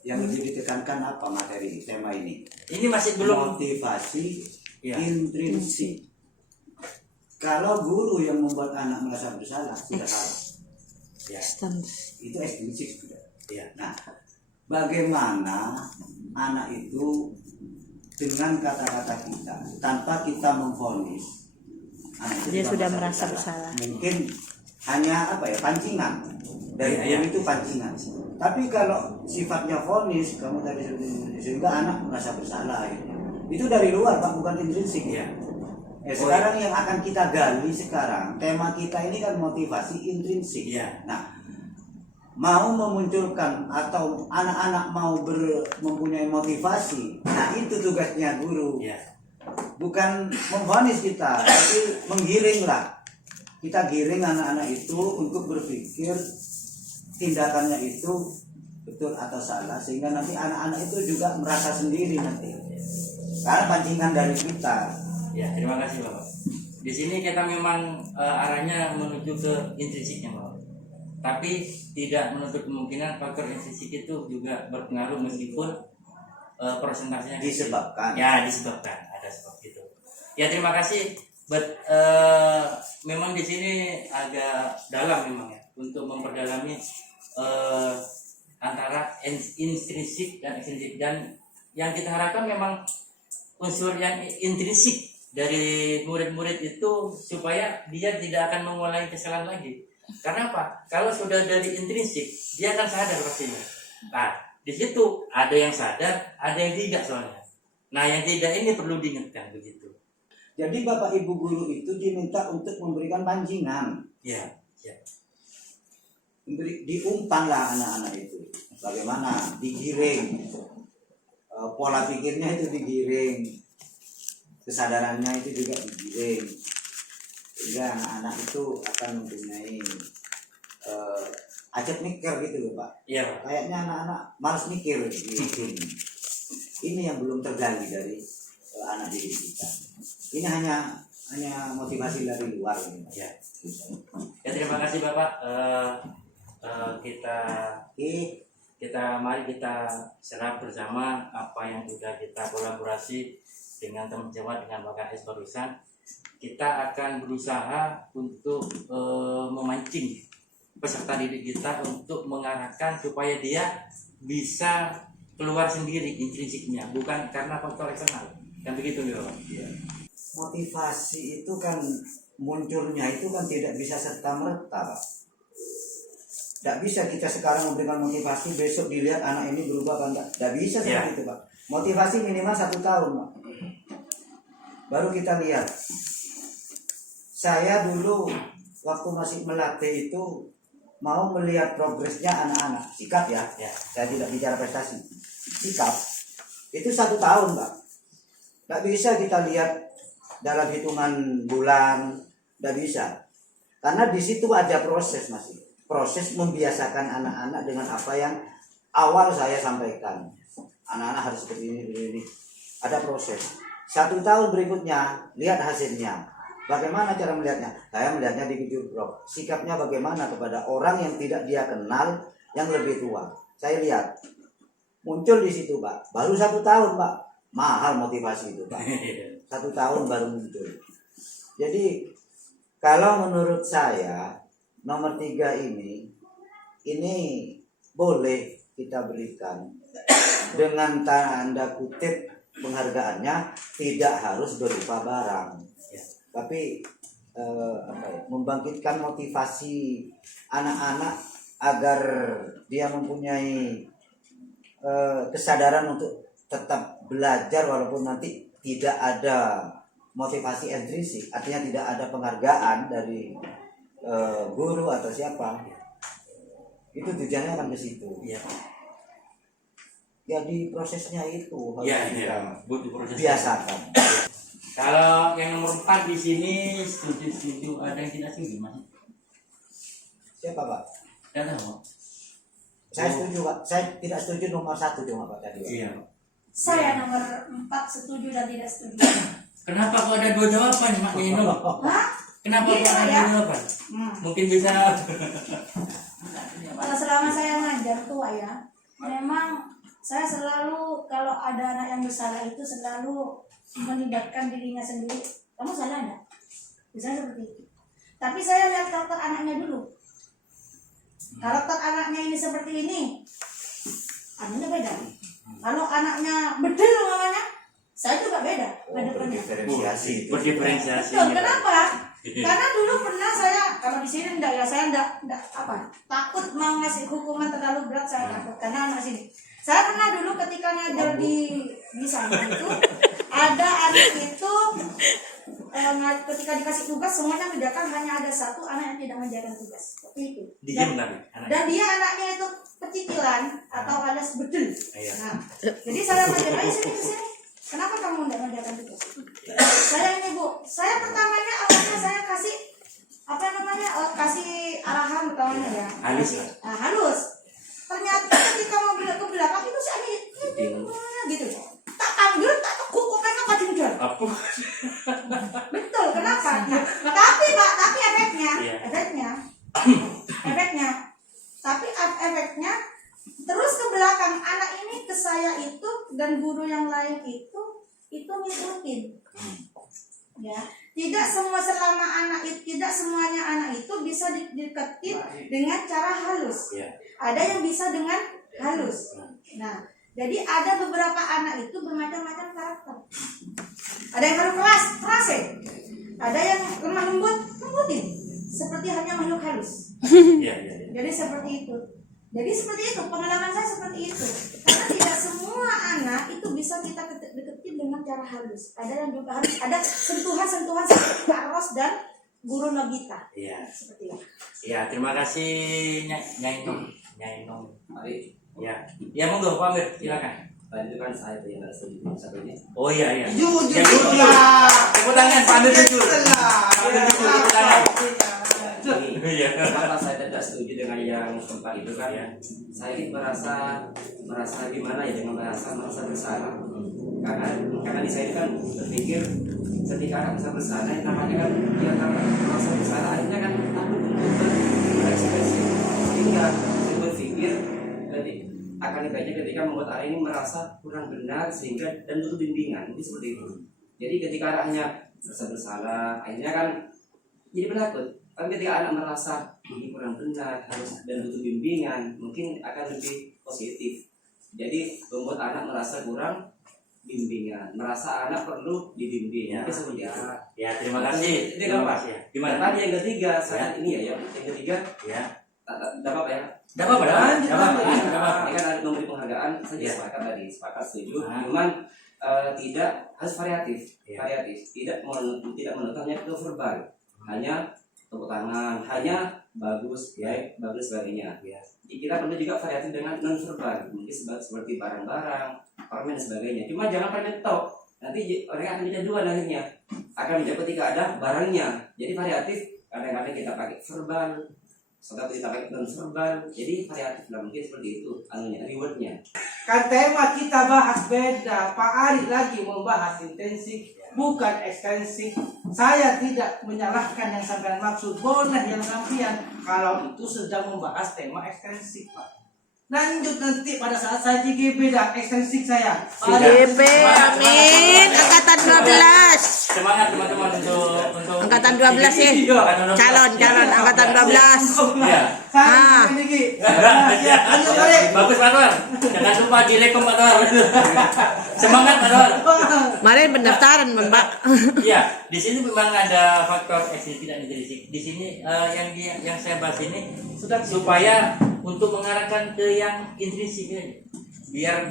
Yang lebih ditekankan apa materi tema ini? Ini masih belum Motivasi ya. intrinsik. Kalau guru yang membuat anak merasa bersalah sudah salah. Ya. Itu ekstrinsik sudah. Ya. Nah, bagaimana anak itu dengan kata-kata kita tanpa kita memvonis anak itu dia juga sudah merasa bersalah. Mungkin hanya pancingan dari Iya, guru itu pancingan. Tapi kalau sifatnya vonis, kamu tadi sehingga anak merasa bersalah itu dari luar Pak, bukan intrinsik ya. Sekarang yang akan kita gali sekarang, tema kita ini kan motivasi intrinsik. Iya. Nah, mau memunculkan atau anak-anak mau mempunyai motivasi, nah itu tugasnya guru. Ya. Bukan memvonis kita, tapi menggiring lah. Kita giring anak-anak itu untuk berpikir tindakannya itu betul atau salah, sehingga nanti anak-anak itu juga merasa sendiri nanti. Karena pancingan dari kita. Ya, terima kasih Bapak. Di sini kita memang arahnya menuju ke intrinsiknya Bapak. Tapi tidak menutup kemungkinan faktor intrinsik itu juga berpengaruh meskipun persentasenya Disebabkan. Ya, disebabkan ada sebab itu. Ya, terima kasih. Memang di sini agak dalam memang ya untuk memperdalami antara intrinsik dan ekstrinsik, dan yang kita harapkan memang unsur yang intrinsik dari murid-murid itu supaya dia tidak akan mengulangi kesalahan lagi. Karena apa? Kalau sudah dari intrinsik, dia akan sadar pastinya. Nah, di situ ada yang sadar, ada yang tidak soalnya. Nah, yang tidak ini perlu diingatkan begitu. Jadi Bapak Ibu guru itu diminta untuk memberikan pancingan. Ya. Diumpanlah anak-anak itu. Bagaimana? Digiring. Pola pikirnya itu digiring. Kesadarannya itu juga digiring. Sehingga anak-anak itu akan mempunyai ajak mikir gitu loh Pak. Iya. Kayaknya anak-anak malas mikir gitu. Ini yang belum tergali dari anak didik kita. Ini hanya motivasi dari luar ini. Ya. Ya, terima kasih Bapak. Mari kita serap bersama apa yang sudah kita kolaborasi dengan teman Jawa dengan BKS barusan. Kita akan berusaha untuk memancing peserta didik kita untuk mengarahkan supaya dia bisa keluar sendiri intrinsiknya, bukan karena faktor eksternal. Kan begitu nih Bapak? Ya. Motivasi itu kan munculnya itu kan tidak bisa serta-merta Pak. Tidak bisa kita sekarang memberikan motivasi, besok dilihat anak ini berubah apa enggak. Tidak bisa seperti itu Pak. Motivasi minimal 1 tahun Pak. Baru kita lihat. Saya dulu waktu masih melatih itu mau melihat progresnya anak-anak. Sikap ya. Saya tidak bicara prestasi. Sikap. Itu 1 tahun Pak. Tidak bisa kita lihat dalam hitungan bulan. Tidak bisa. Karena di situ ada proses masih. Proses membiasakan anak-anak dengan apa yang awal saya sampaikan. Anak-anak harus seperti ini. Ada proses. 1 tahun berikutnya, lihat hasilnya. Bagaimana cara melihatnya? Saya melihatnya di video blog. Sikapnya bagaimana kepada orang yang tidak dia kenal, yang lebih tua. Saya lihat. Muncul di situ Pak. Baru 1 tahun Pak. Mahal motivasi itu Pak. 1 tahun baru muncul. Jadi, kalau menurut saya, nomor 3 ini boleh kita berikan dengan tanda kutip penghargaannya tidak harus berupa barang, tapi membangkitkan motivasi anak-anak agar dia mempunyai kesadaran untuk tetap belajar walaupun nanti tidak ada motivasi intrinsik, artinya tidak ada penghargaan dari guru atau siapa. Itu tujuannya kan ke situ. Iya. Jadi prosesnya itu harus butuh proses. biasakan. Kalau yang nomor 4 di sini setuju, ada yang tidak setuju Mas? Siapa Pak? Tidak tahu. Saya setuju Pak. Saya tidak setuju nomor 1 cuma Pak tadi. Iya. Saya nomor 4 setuju dan tidak setuju. Kenapa kok ada 2 jawaban Mak Nino? Hah? Kenapa Gitu kok ada ya? 2 jawaban? Mungkin bisa. Kalau selama saya ngajar tua ya, memang saya selalu kalau ada anak yang bersalah itu selalu melibatkan dirinya sendiri. Kamu salah enggak? Bisa seperti itu. Tapi saya lihat karakter anaknya dulu. Karakter anaknya ini seperti ini, anunya beda. Kalau anaknya bedel namanya, saya juga beda ke depannya. Diferensiasi itu. Berdiferensiasi. Betul, kenapa? Karena dulu pernah saya, kalau di sini enggak ya, saya enggak takut mau ngasih hukuman terlalu berat, saya takut karena anak sini. Saya pernah dulu ketika ngajar di sana itu ada anak itu ketika dikasih tugas semuanya mengerjakan, hanya ada 1 anak yang tidak mengerjakan tugas. Seperti itu. Dan dia anaknya itu pecicilan atau alias bedel. Nah, jadi saya ngajar, ayo sini ke sini. Kenapa kamu tidak mengerjakan tugas? Saya ini Bu, saya pertamanya awalnya saya kasih kasih arahan pertamanya ya. Halus. Halus. Ternyata ketika mau ke belakang itu saya gitu. Tak ambil, tak teguk, kok pengen gak jengkel. Apa? Betul, kenapa? Nah, tapi efeknya terus ke belakang anak ini ke saya itu dan guru yang lain itu ngikutin. Ya, tidak semuanya anak itu bisa diketin dengan cara halus. Ada yang bisa dengan halus. Nah, jadi ada beberapa anak itu bermacam-macam karakter. Ada yang keras ya. Ada yang lemah lembutin. Seperti hanya makhluk halus. Jadi seperti itu. Pengalaman saya seperti itu. Karena tidak semua anak itu bisa kita deketin dengan cara halus, ada yang juga harus ada sentuhan-sentuhan seperti Kak Ros dan Guru Nobita. Iya. Seperti itu. Ya, terima kasih Nyai Nong. Mari. Ya. Ya, monggo Pak Amir, silakan. Tadi itu kan saya tuh yang nggak setuju satunya. Oh iya iya. Jujur Ya, jujur. Tepuk tangan Pak Amir jujur. Pak Amir jujur, tepuk tangan. Iya. Kenapa saya tidak setuju dengan yang keempat itu kan? Ya. Saya ini merasa gimana ya dengan merasa bersalah. Karena di saya kan berpikir ketika anak merasa bersalah, yang namanya kan dia karena merasa bersalah akhirnya kan takut untuk berekspresi. Sehingga saya berpikir akan baiknya ketika membuat anak ini merasa kurang benar sehingga dan butuh bimbingan, mungkin seperti itu. Jadi ketika anaknya merasa bersalah, akhirnya kan jadi penakut. Tapi ketika anak merasa ini kurang benar harus dan butuh bimbingan, mungkin akan lebih positif. Jadi membuat anak merasa kurang bimbingan, merasa anak perlu dibimbing. Ya. Mungkin seperti itu. Ya, terima kasih. Ini Terima apa? kasih. Ya. Dan Gimana? tadi yang ketiga saat ini ya, yang ketiga Ya. tidak apa ya? Enggak apa-apa. Lanjut, Enggak apa-apa. lanjut. Enggak apa-apa. Ini kan ada memberi penghargaan, saya Ya. sepakat setuju. Ah. Cuman tidak harus variatif, Ya. tidak menutupnya ke verbal, hanya tepuk tangan, hanya bagus, baik, bagus sebagainya. Ya. Kita perlu juga variatif dengan non verbal, mungkin seperti barang-barang, permen dan sebagainya. Cuma jangan permen tok, nanti orang akan kecanduan akhirnya. Akan menjadi ketika ada barangnya. Jadi variatif, kadang-kadang kita pakai verbal, sedang kita pakai non verbal, jadi variatif lah, mungkin seperti itu anunya, rewardnya. Kan tema kita bahas beda. Pak Ari lagi membahas intensif, bukan ekstensif. Saya tidak menyalahkan yang sampean maksud, boleh yang sampean kalau itu sedang membahas tema ekstensif, Pak. Lanjut nanti pada saat saya JGB dan ekstensif saya. Pak Ari, JGB, amin. Angkatan 12. Semangat teman-teman untuk Angkatan 12 ya. Calon angkatan 12. Iya. saya ini Ki. Ya, Lanjut Pak Ari. bagus Pak Anwar. Jangan lupa direkom Pak Anwar. Semangat Pak Anwar. Mari pendaftaran, Mbak. Iya, di sini memang ada faktor eksistensi dan intrinsik. Di sini yang saya bahas ini supaya untuk mengarahkan ke yang intrinsik ini. Biar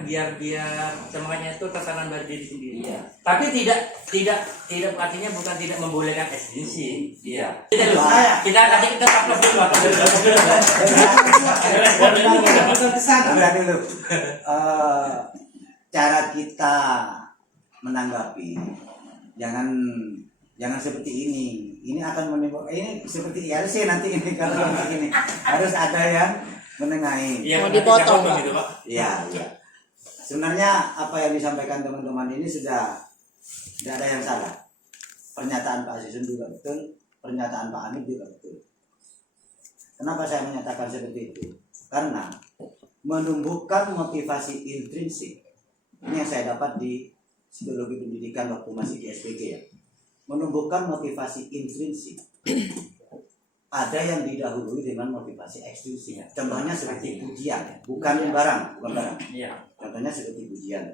semuanya itu tatanan dari diri sendiri. Iya. Tapi tidak artinya bukan tidak membolehkan eksistensi. Iya. Kita kasih kita takut dulu. Sabar dulu. Cara kita menanggapi jangan seperti ini. Ini akan menimbulkan ini seperti IRC nanti ini kalau begini harus ada yang menengahi. Iya, Mau dipotong, Pak. gitu, Pak. Iya. Sebenarnya apa yang disampaikan teman-teman ini sudah tidak ada yang salah. Pernyataan Pak Asisun juga betul, pernyataan Pak Amir juga betul. Kenapa saya menyatakan seperti itu? Karena menumbuhkan motivasi intrinsik. Ini yang saya dapat di psikologi pendidikan waktu masih di SPG ya. Menumbuhkan motivasi intrinsik. Ada yang didahului dengan motivasi ekstrinsik. Contohnya seperti pujian, bukan barang. Iya. Contohnya seperti pujian.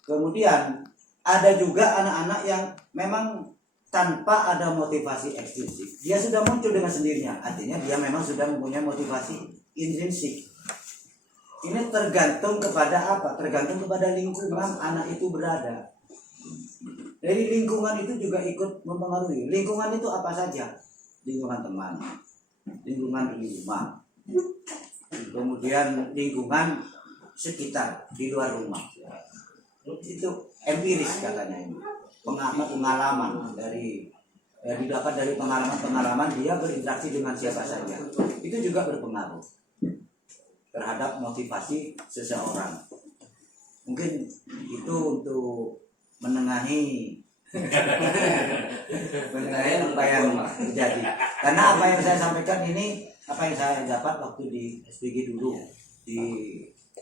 Kemudian ada juga anak-anak yang memang tanpa ada motivasi ekstrinsik, dia sudah muncul dengan sendirinya. Artinya dia memang sudah mempunyai motivasi intrinsik. Ini tergantung kepada apa? Tergantung kepada lingkungan anak itu berada. Dari lingkungan itu juga ikut mempengaruhi. Lingkungan itu apa saja? Lingkungan teman, lingkungan di rumah, kemudian lingkungan sekitar di luar rumah. Itu empiris katanya ini. Pengalaman dari didapat dari pengalaman dia berinteraksi dengan siapa saja. Itu juga berpengaruh terhadap motivasi seseorang. Mungkin itu untuk menengahi apa yang terjadi. Karena apa yang saya sampaikan ini apa yang saya dapat waktu di SPG dulu di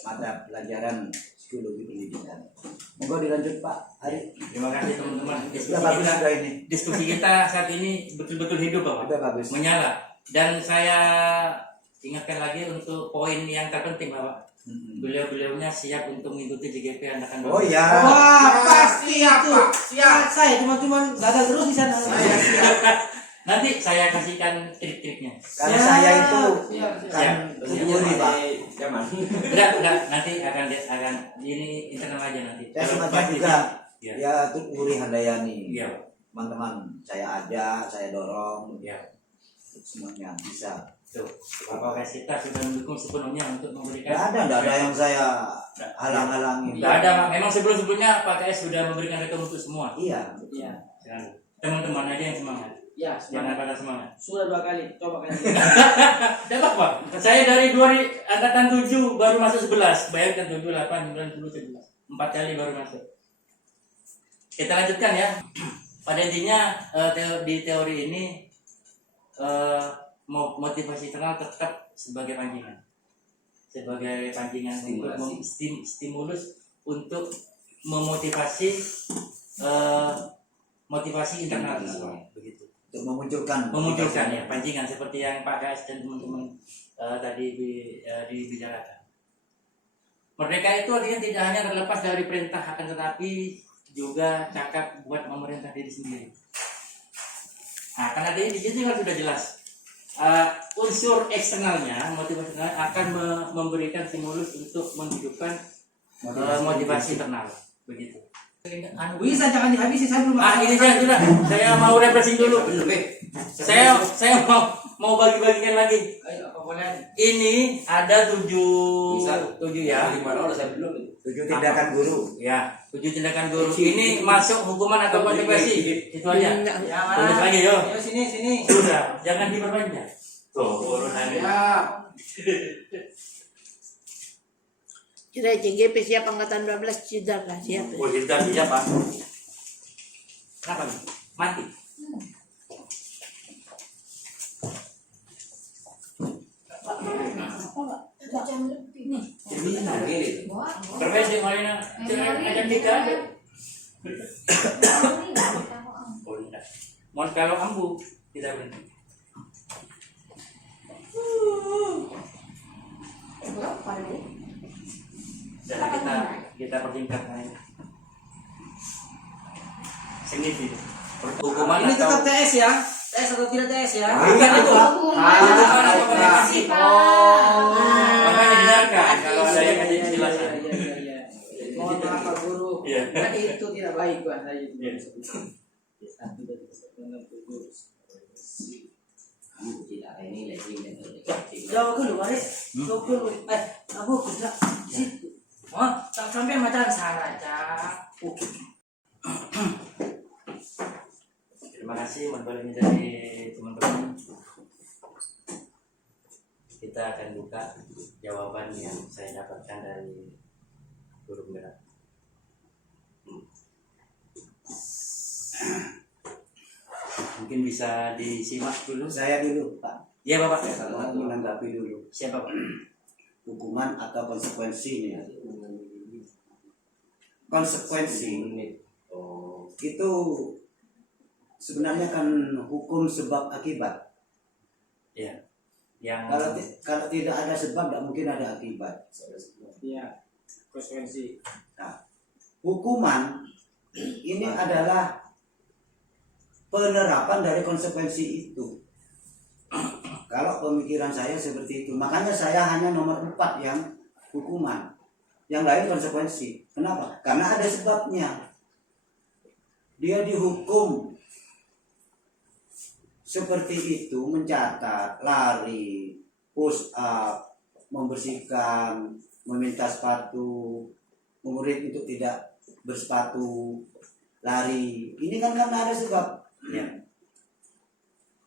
mata pelajaran psikologi pendidikan. Monggo dilanjut Pak Ari. Terima kasih teman-teman. Sudah bagus sudah ini. Diskusi kita saat ini betul-betul hidup, Bapak. Sudah bagus. Menyala. Dan saya ingatkan lagi untuk poin yang terpenting, Bapak. Beliau-beliaunya siap untuk mengikuti JGP Anakan Oh ya. Wah, pasti itu. Siap. Saya cuma gagal terus di sana. Nanti saya kasihkan trik-triknya. Karena saya itu Siap. teori Pak. Enggak, nanti akan ini internal aja nanti. Saya sebenarnya juga Ya. Ya itu Uri Handayani. Iya. Teman-teman saya ajak, saya dorong, Ya. semuanya bisa. Tuh, apakah kita sudah mendukung sepenuhnya untuk memberikan? Nggak ada yang saya halang-halangin. Tidak ada, Pak. Memang sebelum-sebelumnya Pak KS sudah memberikan rekom untuk semua. Iya. Iya. Jangan. Teman-teman aja yang semangat. Ya, Jangan semangat. pada semangat. Sudah 2 kali, coba kali. Dapat Pak. Saya dari angkatan 7 baru masuk 11. Bayangkan 7, 8, 9, 10, 11. 4 kali baru masuk. Kita lanjutkan ya. Pada intinya di teori ini motivasi internal tetap sebagai pancingan untuk stimulus untuk memotivasi motivasi internal siswa begitu, Untuk memunculkan ya pancingan seperti yang Pak Gas dan teman-teman tadi dibicarakan. Merdeka itu artinya tidak hanya terlepas dari perintah, akan tetapi juga cakap buat memerintah diri sendiri. Nah, karena di sini kan sudah jelas. Unsur eksternalnya, motivasi eksternal akan memberikan stimulus untuk menghidupkan motivasi internal, begitu. Bisa jangan dihabisi, saya belum. Ini sudah. Saya mau refreshing dulu. Saya mau bagi-bagikan lagi. Ayo, apa boleh? Ini ada 7 ya. 7 tindakan guru. Ya, 7 tindakan guru. Ini masuk hukuman atau motivasi? Itu aja. Ya, Tulis lagi yo. Ayo sini. Sudah, jangan diperpanjang. Tuh, urusannya. Ya. Kira CGP siap angkatan 12 sidar lah siap. Oh, kita siap, Pak. Kenapa nih? Mati. Berpendek Marina. Ajak kita. Oh, tidak. Mau kalau ambu kita berhenti. Jadi kita pertingkat naik. Segitu. Hukuman Ini atau tetap TS ya? TS atau tidak TS ya? bukan itu. Hukuman atau motivasi. Makanya dengarkan kalau ada yang ada penjelasan. Iya. Mohon maaf Pak Guru. Iya. Kan itu tidak baik bahasa itu. Iya. Jauh dulu, Mari. Jauh dulu. Aku bisa di situ. Oh, tak sampai macam sana aja. Terima kasih modal ini dari teman-teman. Kita akan buka jawaban yang saya dapatkan dari guru penggerak. Mungkin bisa disimak dulu. Saya dulu, Pak. Iya Bapak. Saya menanggapi dulu. Siapa Pak? Hukuman atau konsekuensinya. Konsekuensi itu sebenarnya kan hukum sebab akibat. Iya. Yang Kalau tidak ada sebab, tidak mungkin ada akibat. Iya. Konsekuensi. Nah, hukuman ini adalah penerapan dari konsekuensi itu. Kalau pemikiran saya seperti itu, makanya saya hanya nomor 4 yang hukuman, yang lain konsekuensi. Kenapa? Karena ada sebabnya. Dia dihukum seperti itu, mencatat, lari, push up, membersihkan, meminta sepatu, murid untuk tidak bersepatu, lari. Ini kan karena ada sebab. ya.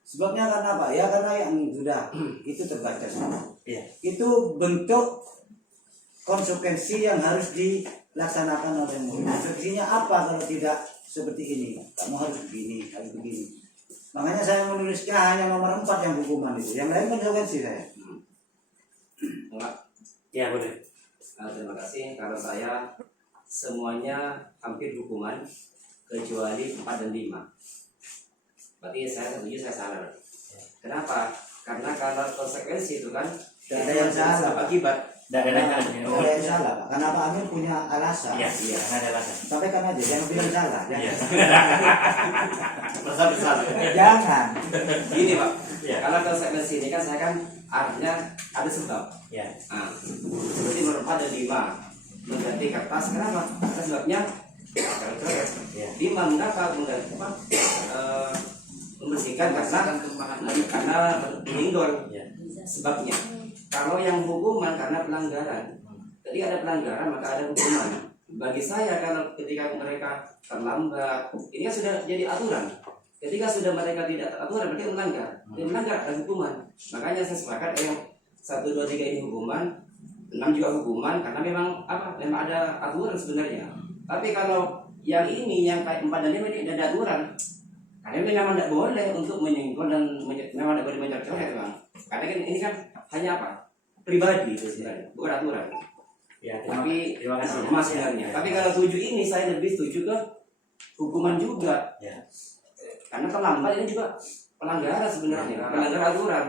Sebabnya karena apa? Ya karena yang sudah itu terbaca semua. Iya. Itu bentuk konsekuensi yang harus dilaksanakan oleh murid. Konsekuensinya apa kalau tidak seperti ini? Kamu harus begini, harus begini. Makanya saya menulisnya hanya nomor 4 yang hukuman itu. Yang lain konsekuensi saya. Ya boleh. Terima kasih. Kalau saya semuanya hampir hukuman kecuali 4 dan 5. Berarti saya setuju, saya salah. Kenapa? Karena kalau konsekuensi itu kan Tidak ada yang salah, Pak. akibat. Tidak ada yang Tidak ada yang salah, Pak. Karena Pak Amir punya alasan. Iya, karena ada alasan. Sampaikan aja, jangan bilang salah. Iya. Besar-besar. Jangan. Gini Pak, Iya. kalau konsekuensi ini kan saya kan artinya ada sebab. Ya. Nah, seperti nomor 4 dan 5 mengganti kertas, kenapa? Karena sebabnya coret-coret. Di mana membersihkan karena meninggal sebabnya. Kalau yang hukuman karena pelanggaran, ketika ada pelanggaran maka ada hukuman. Bagi saya kalau ketika mereka terlambat, ini sudah jadi aturan. Ketika sudah mereka tidak teraturan berarti melanggar. Melanggar ada hukuman. Makanya saya sepakat yang 1, 2, 3 ini hukuman, 6 juga hukuman karena memang memang ada aturan sebenarnya. Tapi kalau yang ini yang kayak 4 dan 5 ini tidak ada aturan. Karena memang tidak boleh untuk menyenggol dan memang tidak boleh mencoret-coret, Bang. Karena kan ini kan hanya pribadi itu sebenarnya, bukan aturan. Ya, Tapi terima kasih. sebenarnya. Tapi kalau 7 ini saya lebih setuju ke hukuman juga. Ya. Karena terlambat ini juga pelanggaran sebenarnya, pelanggaran aturan.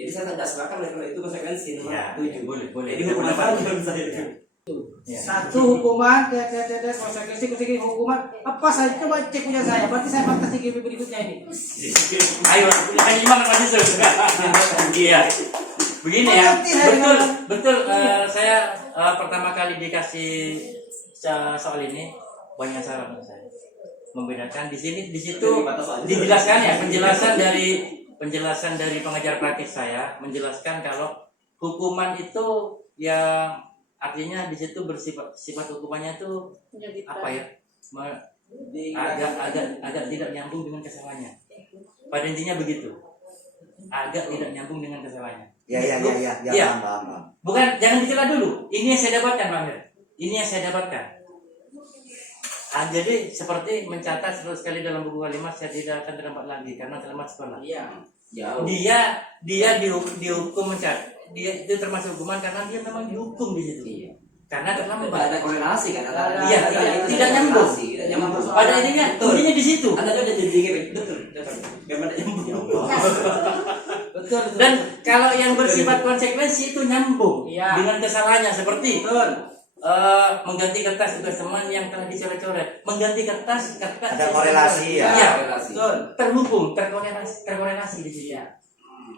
Jadi saya tidak sepakat kalau itu konsekuensi nomor 7. Boleh. Jadi hukuman apa menurut saya? Satu hukuman, konsekuensi hukuman apa saya coba cek punya saya. Berarti saya pantas di GP berikutnya ini. Ayo, bukan gimana Pak Yusuf? Iya. Begini ya, betul. Saya pertama kali dikasih soal ini banyak saran menurut saya. Membedakan di situ dijelaskan ya, penjelasan dari pengajar praktis saya menjelaskan kalau hukuman itu yang artinya di situ sifat hukumannya itu apa ya, agak tidak nyambung dengan kesalahannya. Pada intinya begitu, agak tidak nyambung dengan kesalahannya. Ya, paham. Bukan, jangan dicela dulu. Ini yang saya dapatkan, Bang Mir. Ini yang saya dapatkan. Jadi seperti mencatat 100 kali dalam buku kalimat, saya tidak akan terlambat lagi karena terlambat sekolah. Iya. Dia dihukum mencatat. Dia itu termasuk hukuman karena dia memang dihukum di situ. Iya. Karena terlambat. Ada korelasi kan? Iya, tidak nyambung. Pada intinya di situ. Anda sudah jadi GP, betul. Memang tidak nyambung. Betul. Dan kalau yang bersifat konsekuensi itu nyambung dengan kesalahannya seperti mengganti kertas tugas teman yang telah dicoret-coret, mengganti kertas Ada korelasi ya. Iya, Betul. terhubung, terkorelasi di sini.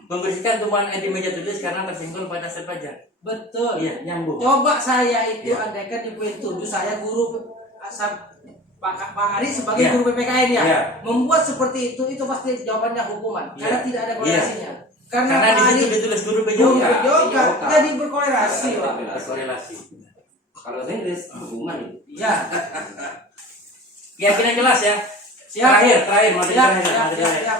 Membersihkan tumpuan air di meja tulis karena tersenggol pada serpaja. Betul. Iya, nyambung. Coba saya itu andaikan di poin 7 saya guru Pak Ari sebagai guru PPKN ya. Iya. Membuat seperti itu pasti jawabannya hukuman karena tidak ada korelasinya. Karena di situ ditulis guru Guru PJOK. PJOK jadi berkorelasi, Pak. Berkorelasi. Kalau bahasa Inggris hukuman itu. Ya. Keyakinan kelas ya. Siap. Terakhir, materi terakhir. Siap.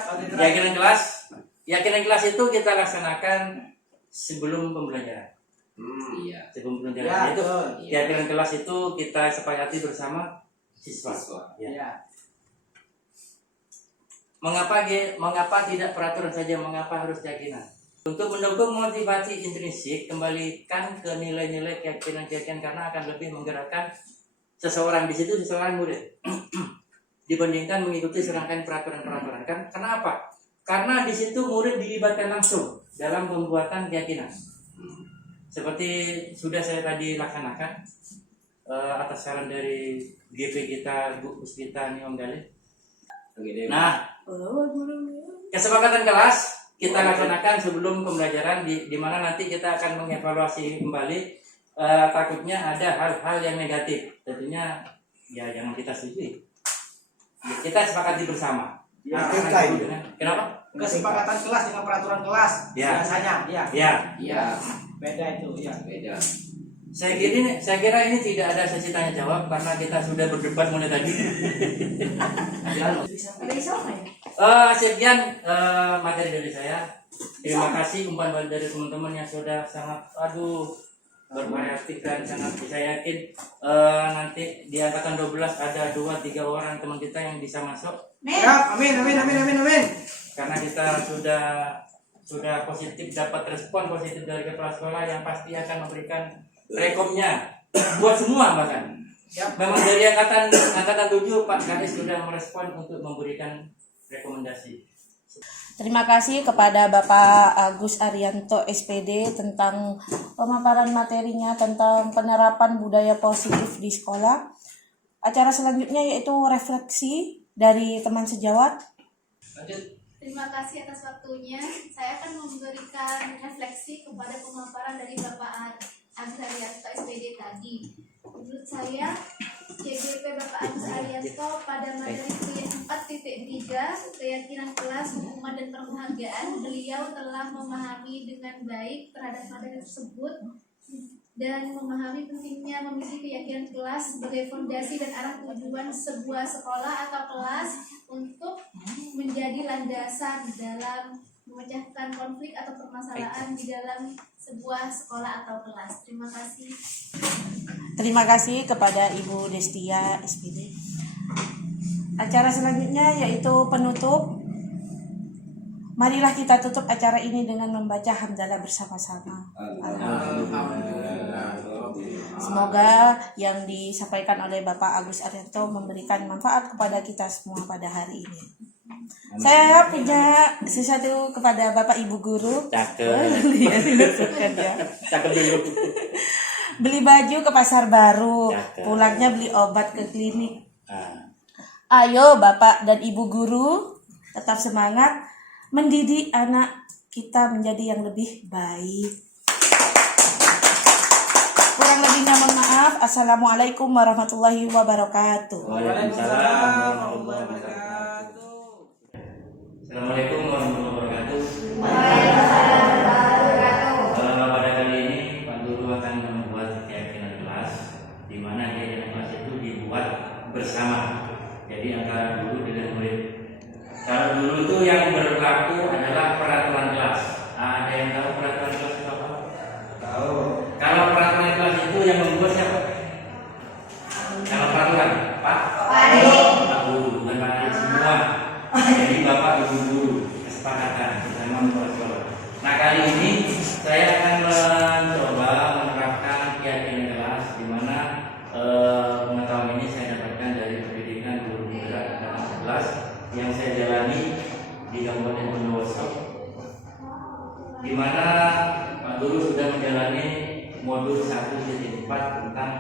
Keyakinan kelas itu kita laksanakan sebelum pembelajaran. Iya. Sebelum pembelajaran. Ya, Itu betul. keyakinan kelas itu kita sepakati bersama siswa. Ya. Ya. Mengapa tidak peraturan saja? Mengapa harus keyakinan? Untuk mendukung motivasi intrinsik, kembalikan ke nilai-nilai keyakinan karena akan lebih menggerakkan seseorang di situ, seseorang murid dibandingkan mengikuti serangkaian peraturan-peraturan. Kenapa? Karena di situ murid dilibatkan langsung dalam pembuatan keyakinan. Seperti sudah saya tadi laksanakan atas saran dari GP kita, Bu Puspita nih Om Galih. Nah, kesepakatan kelas kita laksanakan sebelum pembelajaran di mana nanti kita akan mengevaluasi kembali. Takutnya ada hal-hal yang negatif, tentunya ya jangan kita setujui. Kita sepakati bersama. Kenapa? Kesepakatan kelas dengan peraturan kelas biasanya. Ya. Beda itu, ya. Beda. Saya kira ini tidak ada sesi tanya jawab karena kita sudah berdebat mulai tadi. Sekian materi dari saya. Terima kasih umpan balik dari teman-teman yang sudah sangat bervariatif dan sangat saya yakin nanti di angkatan 12 ada 2-3 orang teman kita yang bisa masuk. Ya, amin. Karena kita sudah positif, dapat respon positif dari kepala sekolah yang pasti akan memberikan rekomnya buat semua bahkan. Memang dari angkatan 7 Pak Kadis sudah merespon untuk memberikan rekomendasi. Terima kasih kepada Bapak Agus Arianto SPD tentang pemaparan materinya tentang penerapan budaya positif di sekolah. Acara selanjutnya yaitu refleksi dari teman sejawat. Terima kasih atas waktunya. Saya akan memberikan refleksi kepada pemaparan dari Bapak Agus Arianto SPD tadi. Menurut saya, CGP Bapak Agus Arianto pada materi kuliah 4.3 keyakinan kelas, hukuman dan penghargaan. Beliau telah memahami dengan baik terhadap materi tersebut dan memahami pentingnya memiliki keyakinan kelas sebagai fondasi dan arah tujuan sebuah sekolah atau kelas untuk menjadi landasan dalam memecahkan konflik atau permasalahan di dalam sebuah sekolah atau kelas. Terima kasih. Terima kasih kepada Ibu Destia SPD. Acara selanjutnya yaitu penutup. Marilah kita tutup acara ini dengan membaca hamdalah bersama-sama. Semoga yang disampaikan oleh Bapak Agus Arianto memberikan manfaat kepada kita semua pada hari ini. Saya punya sesuatu kepada Bapak Ibu Guru. Cakep dulu. Beli baju ke pasar baru, pulangnya beli obat ke klinik. Ayo Bapak dan Ibu Guru, tetap semangat mendidik anak kita menjadi yang lebih baik. Kurang lebihnya mohon maaf. Assalamualaikum warahmatullahi wabarakatuh. Waalaikumsalam warahmatullahi wabarakatuh. Assalamualaikum warahmatullahi wabarakatuh. Pada kali ini Pak Guru akan membuat keyakinan kelas, di mana keyakinan kelas itu dibuat bersama. Jadi antara guru dengan murid. Kalau dulu itu yang berlaku adalah peraturan kelas. Ada yang tahu peraturan kelas itu apa? Tahu. Kalau peraturan kelas itu yang membuat siapa? Kalau peraturan, Pak? Pak Guru, bukan Pak Adik semua. Jadi Bapak Ibu Guru kesepakatan bersama kepala sekolah. Nah kali ini saya akan mencoba menerapkan keyakinan kelas, di mana pengetahuan ini saya dapatkan dari pendidikan guru penggerak kelas 11 yang saya jalani di Kabupaten Bondowoso, di mana Pak Guru sudah menjalani modul 1.4 tentang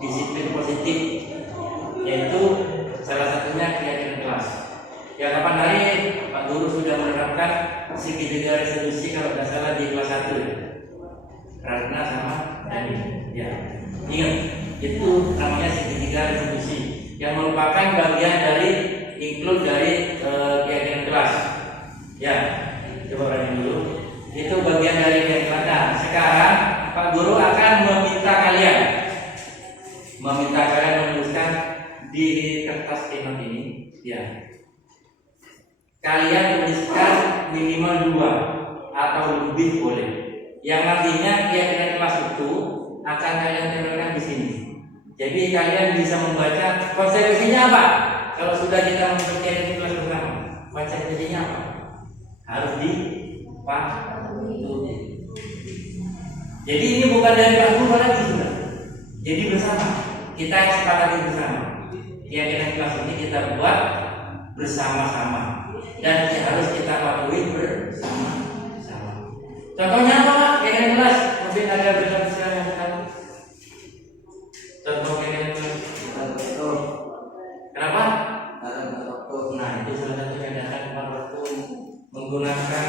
disiplin positif, yaitu salah satunya keyakinan kelas. Ya kapan hari Pak Guru sudah menerapkan segitiga resolusi kalau tidak salah di kelas 1. Ratna sama Dani. Ya, ingat itu namanya segitiga resolusi yang merupakan bagian dari include dari keyakinan kelas. Ya, coba perhatikan dulu. Itu bagian dari keyakinan kelas. Nah, sekarang Pak Guru akan meminta kalian menuliskan di kertas keynote ini. Ya, kalian tuliskan minimal 2 atau lebih boleh. Yang nantinya keyakinan kelas itu akan kalian tempelkan di sini. Jadi kalian bisa membaca konsekuensinya apa. Kalau sudah kita membentuk keyakinan kelas bersama, konsekuensinya apa? Harus dipahami. Jadi ini bukan dari Pak Guru lagi sudah. Jadi bersama kita sepakati bersama. Keyakinan kelas ini kita buat bersama-sama dan harus kita patuhi bersama-sama. Contohnya apa Pak? Keyakinan kelas mungkin ada bersama-sama yang tahu. Contoh keyakinan kelas. Kenapa? Nah itu salah satu yang datang tepat waktu menggunakan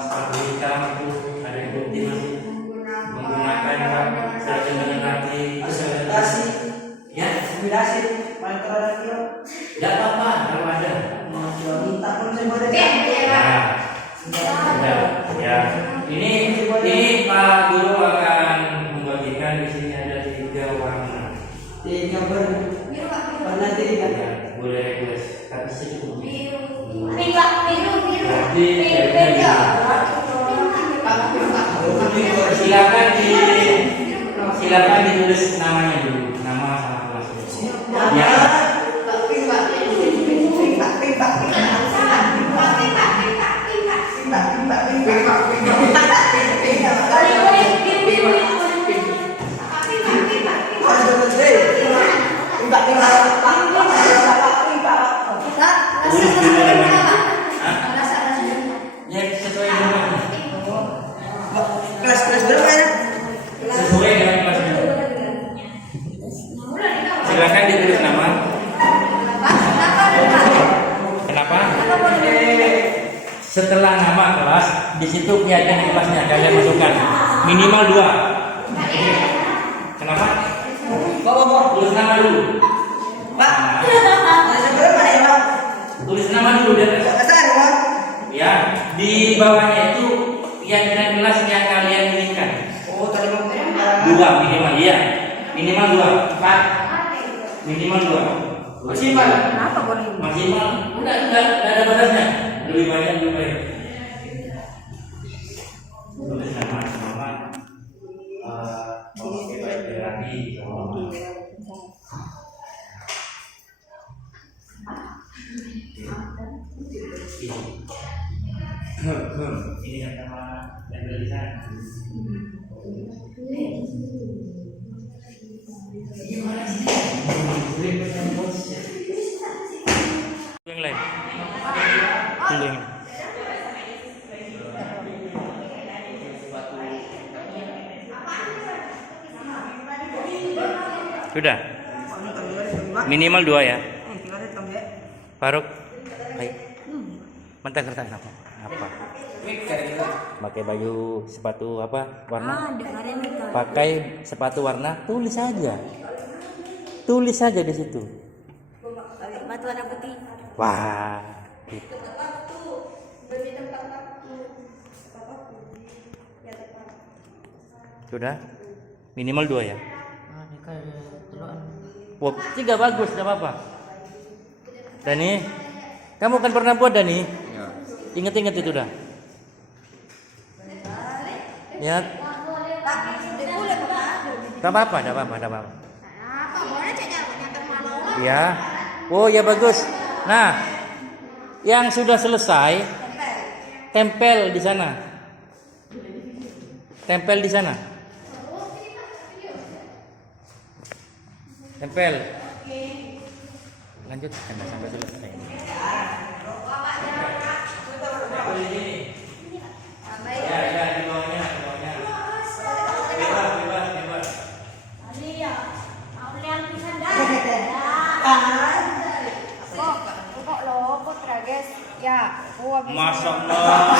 sepatu hitam itu ada yang bukti masih menggunakan seragam laki ya simulasi tidak apa-apa kalau ada ya ini Pak Guru akan membagikan di sini ada 3 warna. 3 warna 3 ya, boleh tapi cukup silakan ditulis namanya dulu, nama sama kelasnya. Ya. Ya sesuai dengan kelas berapa ya? sesuai dengan kelasnya. Silakan ditulis nama. Kenapa? Setelah nama kelas, di situ keyakinan kelasnya kalian masukkan minimal 2. Kenapa? nama dulu. Pak, sebelum mana ya Pak? Tulis nama dulu di atas. Kasar ya Pak? Ya, di bawahnya itu keyakinan kelas yang kalian inginkan. Oh, tadi mau Dua minimal, iya. Minimal 2. 4. Minimal 2. Maksimal. Kenapa boleh? Maksimal. Udah ada batasnya. Lebih banyak lebih baik. Tulis nama sama mau kita lagi. Ini yang sama yang tulisan. Yang lain. Yang sudah. Minimal 2 ya. Faruk. Baik. Mentah kertas apa? Apa? Pakai baju sepatu apa? Warna? Pakai sepatu warna, tulis saja. Tulis saja di situ. Batu warna putih. Wah. Gitu. Sudah? Minimal 2 ya. Wah, 3 bagus, tidak apa-apa. Dani, kamu kan pernah buat Dani? Ya. Ingat-ingat itu dah. Ya. Tak apa-apa. Ya. Oh ya bagus. Nah, yang sudah selesai, tempel di sana. Tempel di sana. Tempel. Lanjut sampai selesai. Ya, di bawahnya. Bebas. Kok lo, kok trages? Ya, Masya Allah.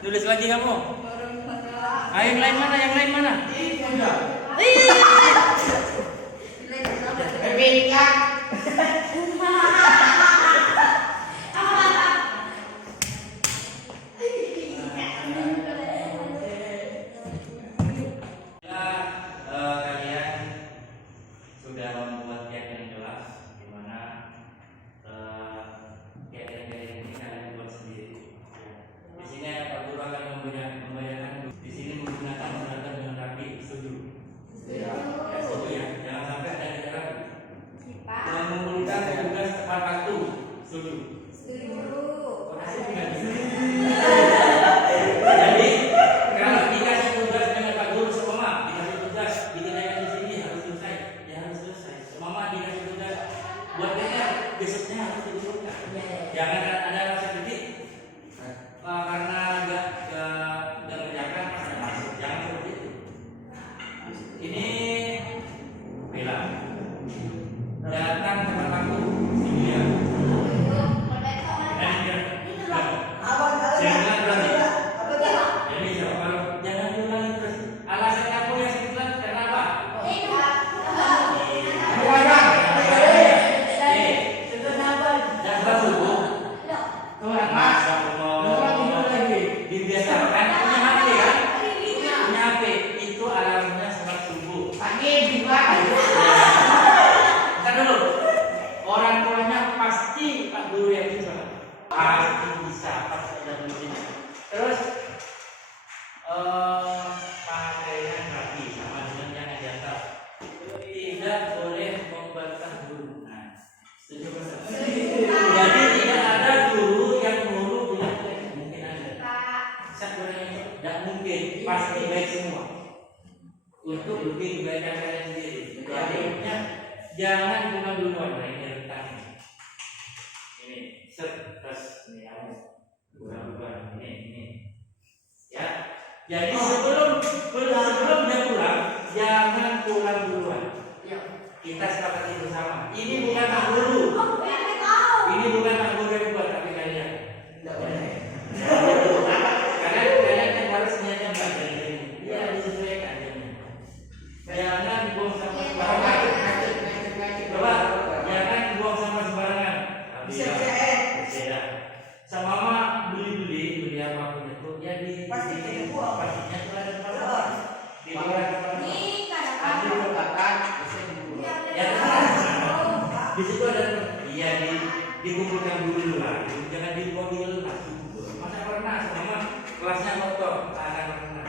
Tulis lagi kamu. Ayo yang lain mana? Kalian sudah membuat keyakinan jelas di mana keyakinan ini kalian buat sendiri. Di sini Pak Guru akan membayangkan di sini menggunakan seragam dengan rapi. Setuju? Ya, setuju ya. Jangan sampai ada yang rapi. Mengumpulkan tugas tepat waktu. Setuju? Jadi kalau dikasih tugas dengan Pak Guru semua, dikasih tugas dikerjakan di sini harus selesai, ya harus selesai. Semua dikasih tugas buat PR besoknya harus diusulkan. Jangan ada rasa kritik karena nggak mengerjakan pas masuk. Jangan seperti itu. Ini bela datang tepat waktu. Ini ya. Pakaian rapi sama dengan yang di atas. Tidak boleh membantah guru. Nah, setuju Pak? Jadi tidak ada guru yang guru bilang mungkin ada. Tidak mungkin, pasti baik semua. Untuk lebih kebaikan kalian sendiri. Jadi jangan cuma duluan. Nah, ini rentang ini terus ini kamu bukan ini. Ya. Jadi sebelum dia pulang, jangan pulang duluan. Kita sepakati bersama. Ini bukan hak guru. Ini bukan hak guru yang buat, tapi kalian. Karena kalian kan harus niatnya baik dari ini. Ya disesuaikan. Jangan buang sampai Di situ ada dikumpulkan dulu lah, jangan dibawa di lelah. Masa pernah sama kelasnya kotor, tak akan pernah.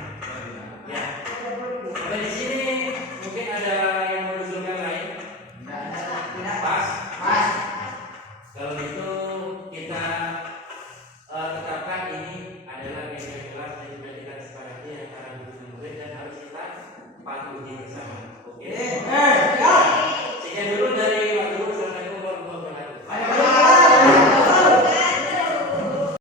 Ya. Sampai di sini mungkin ada yang mau usul yang lain. Pas. Kalau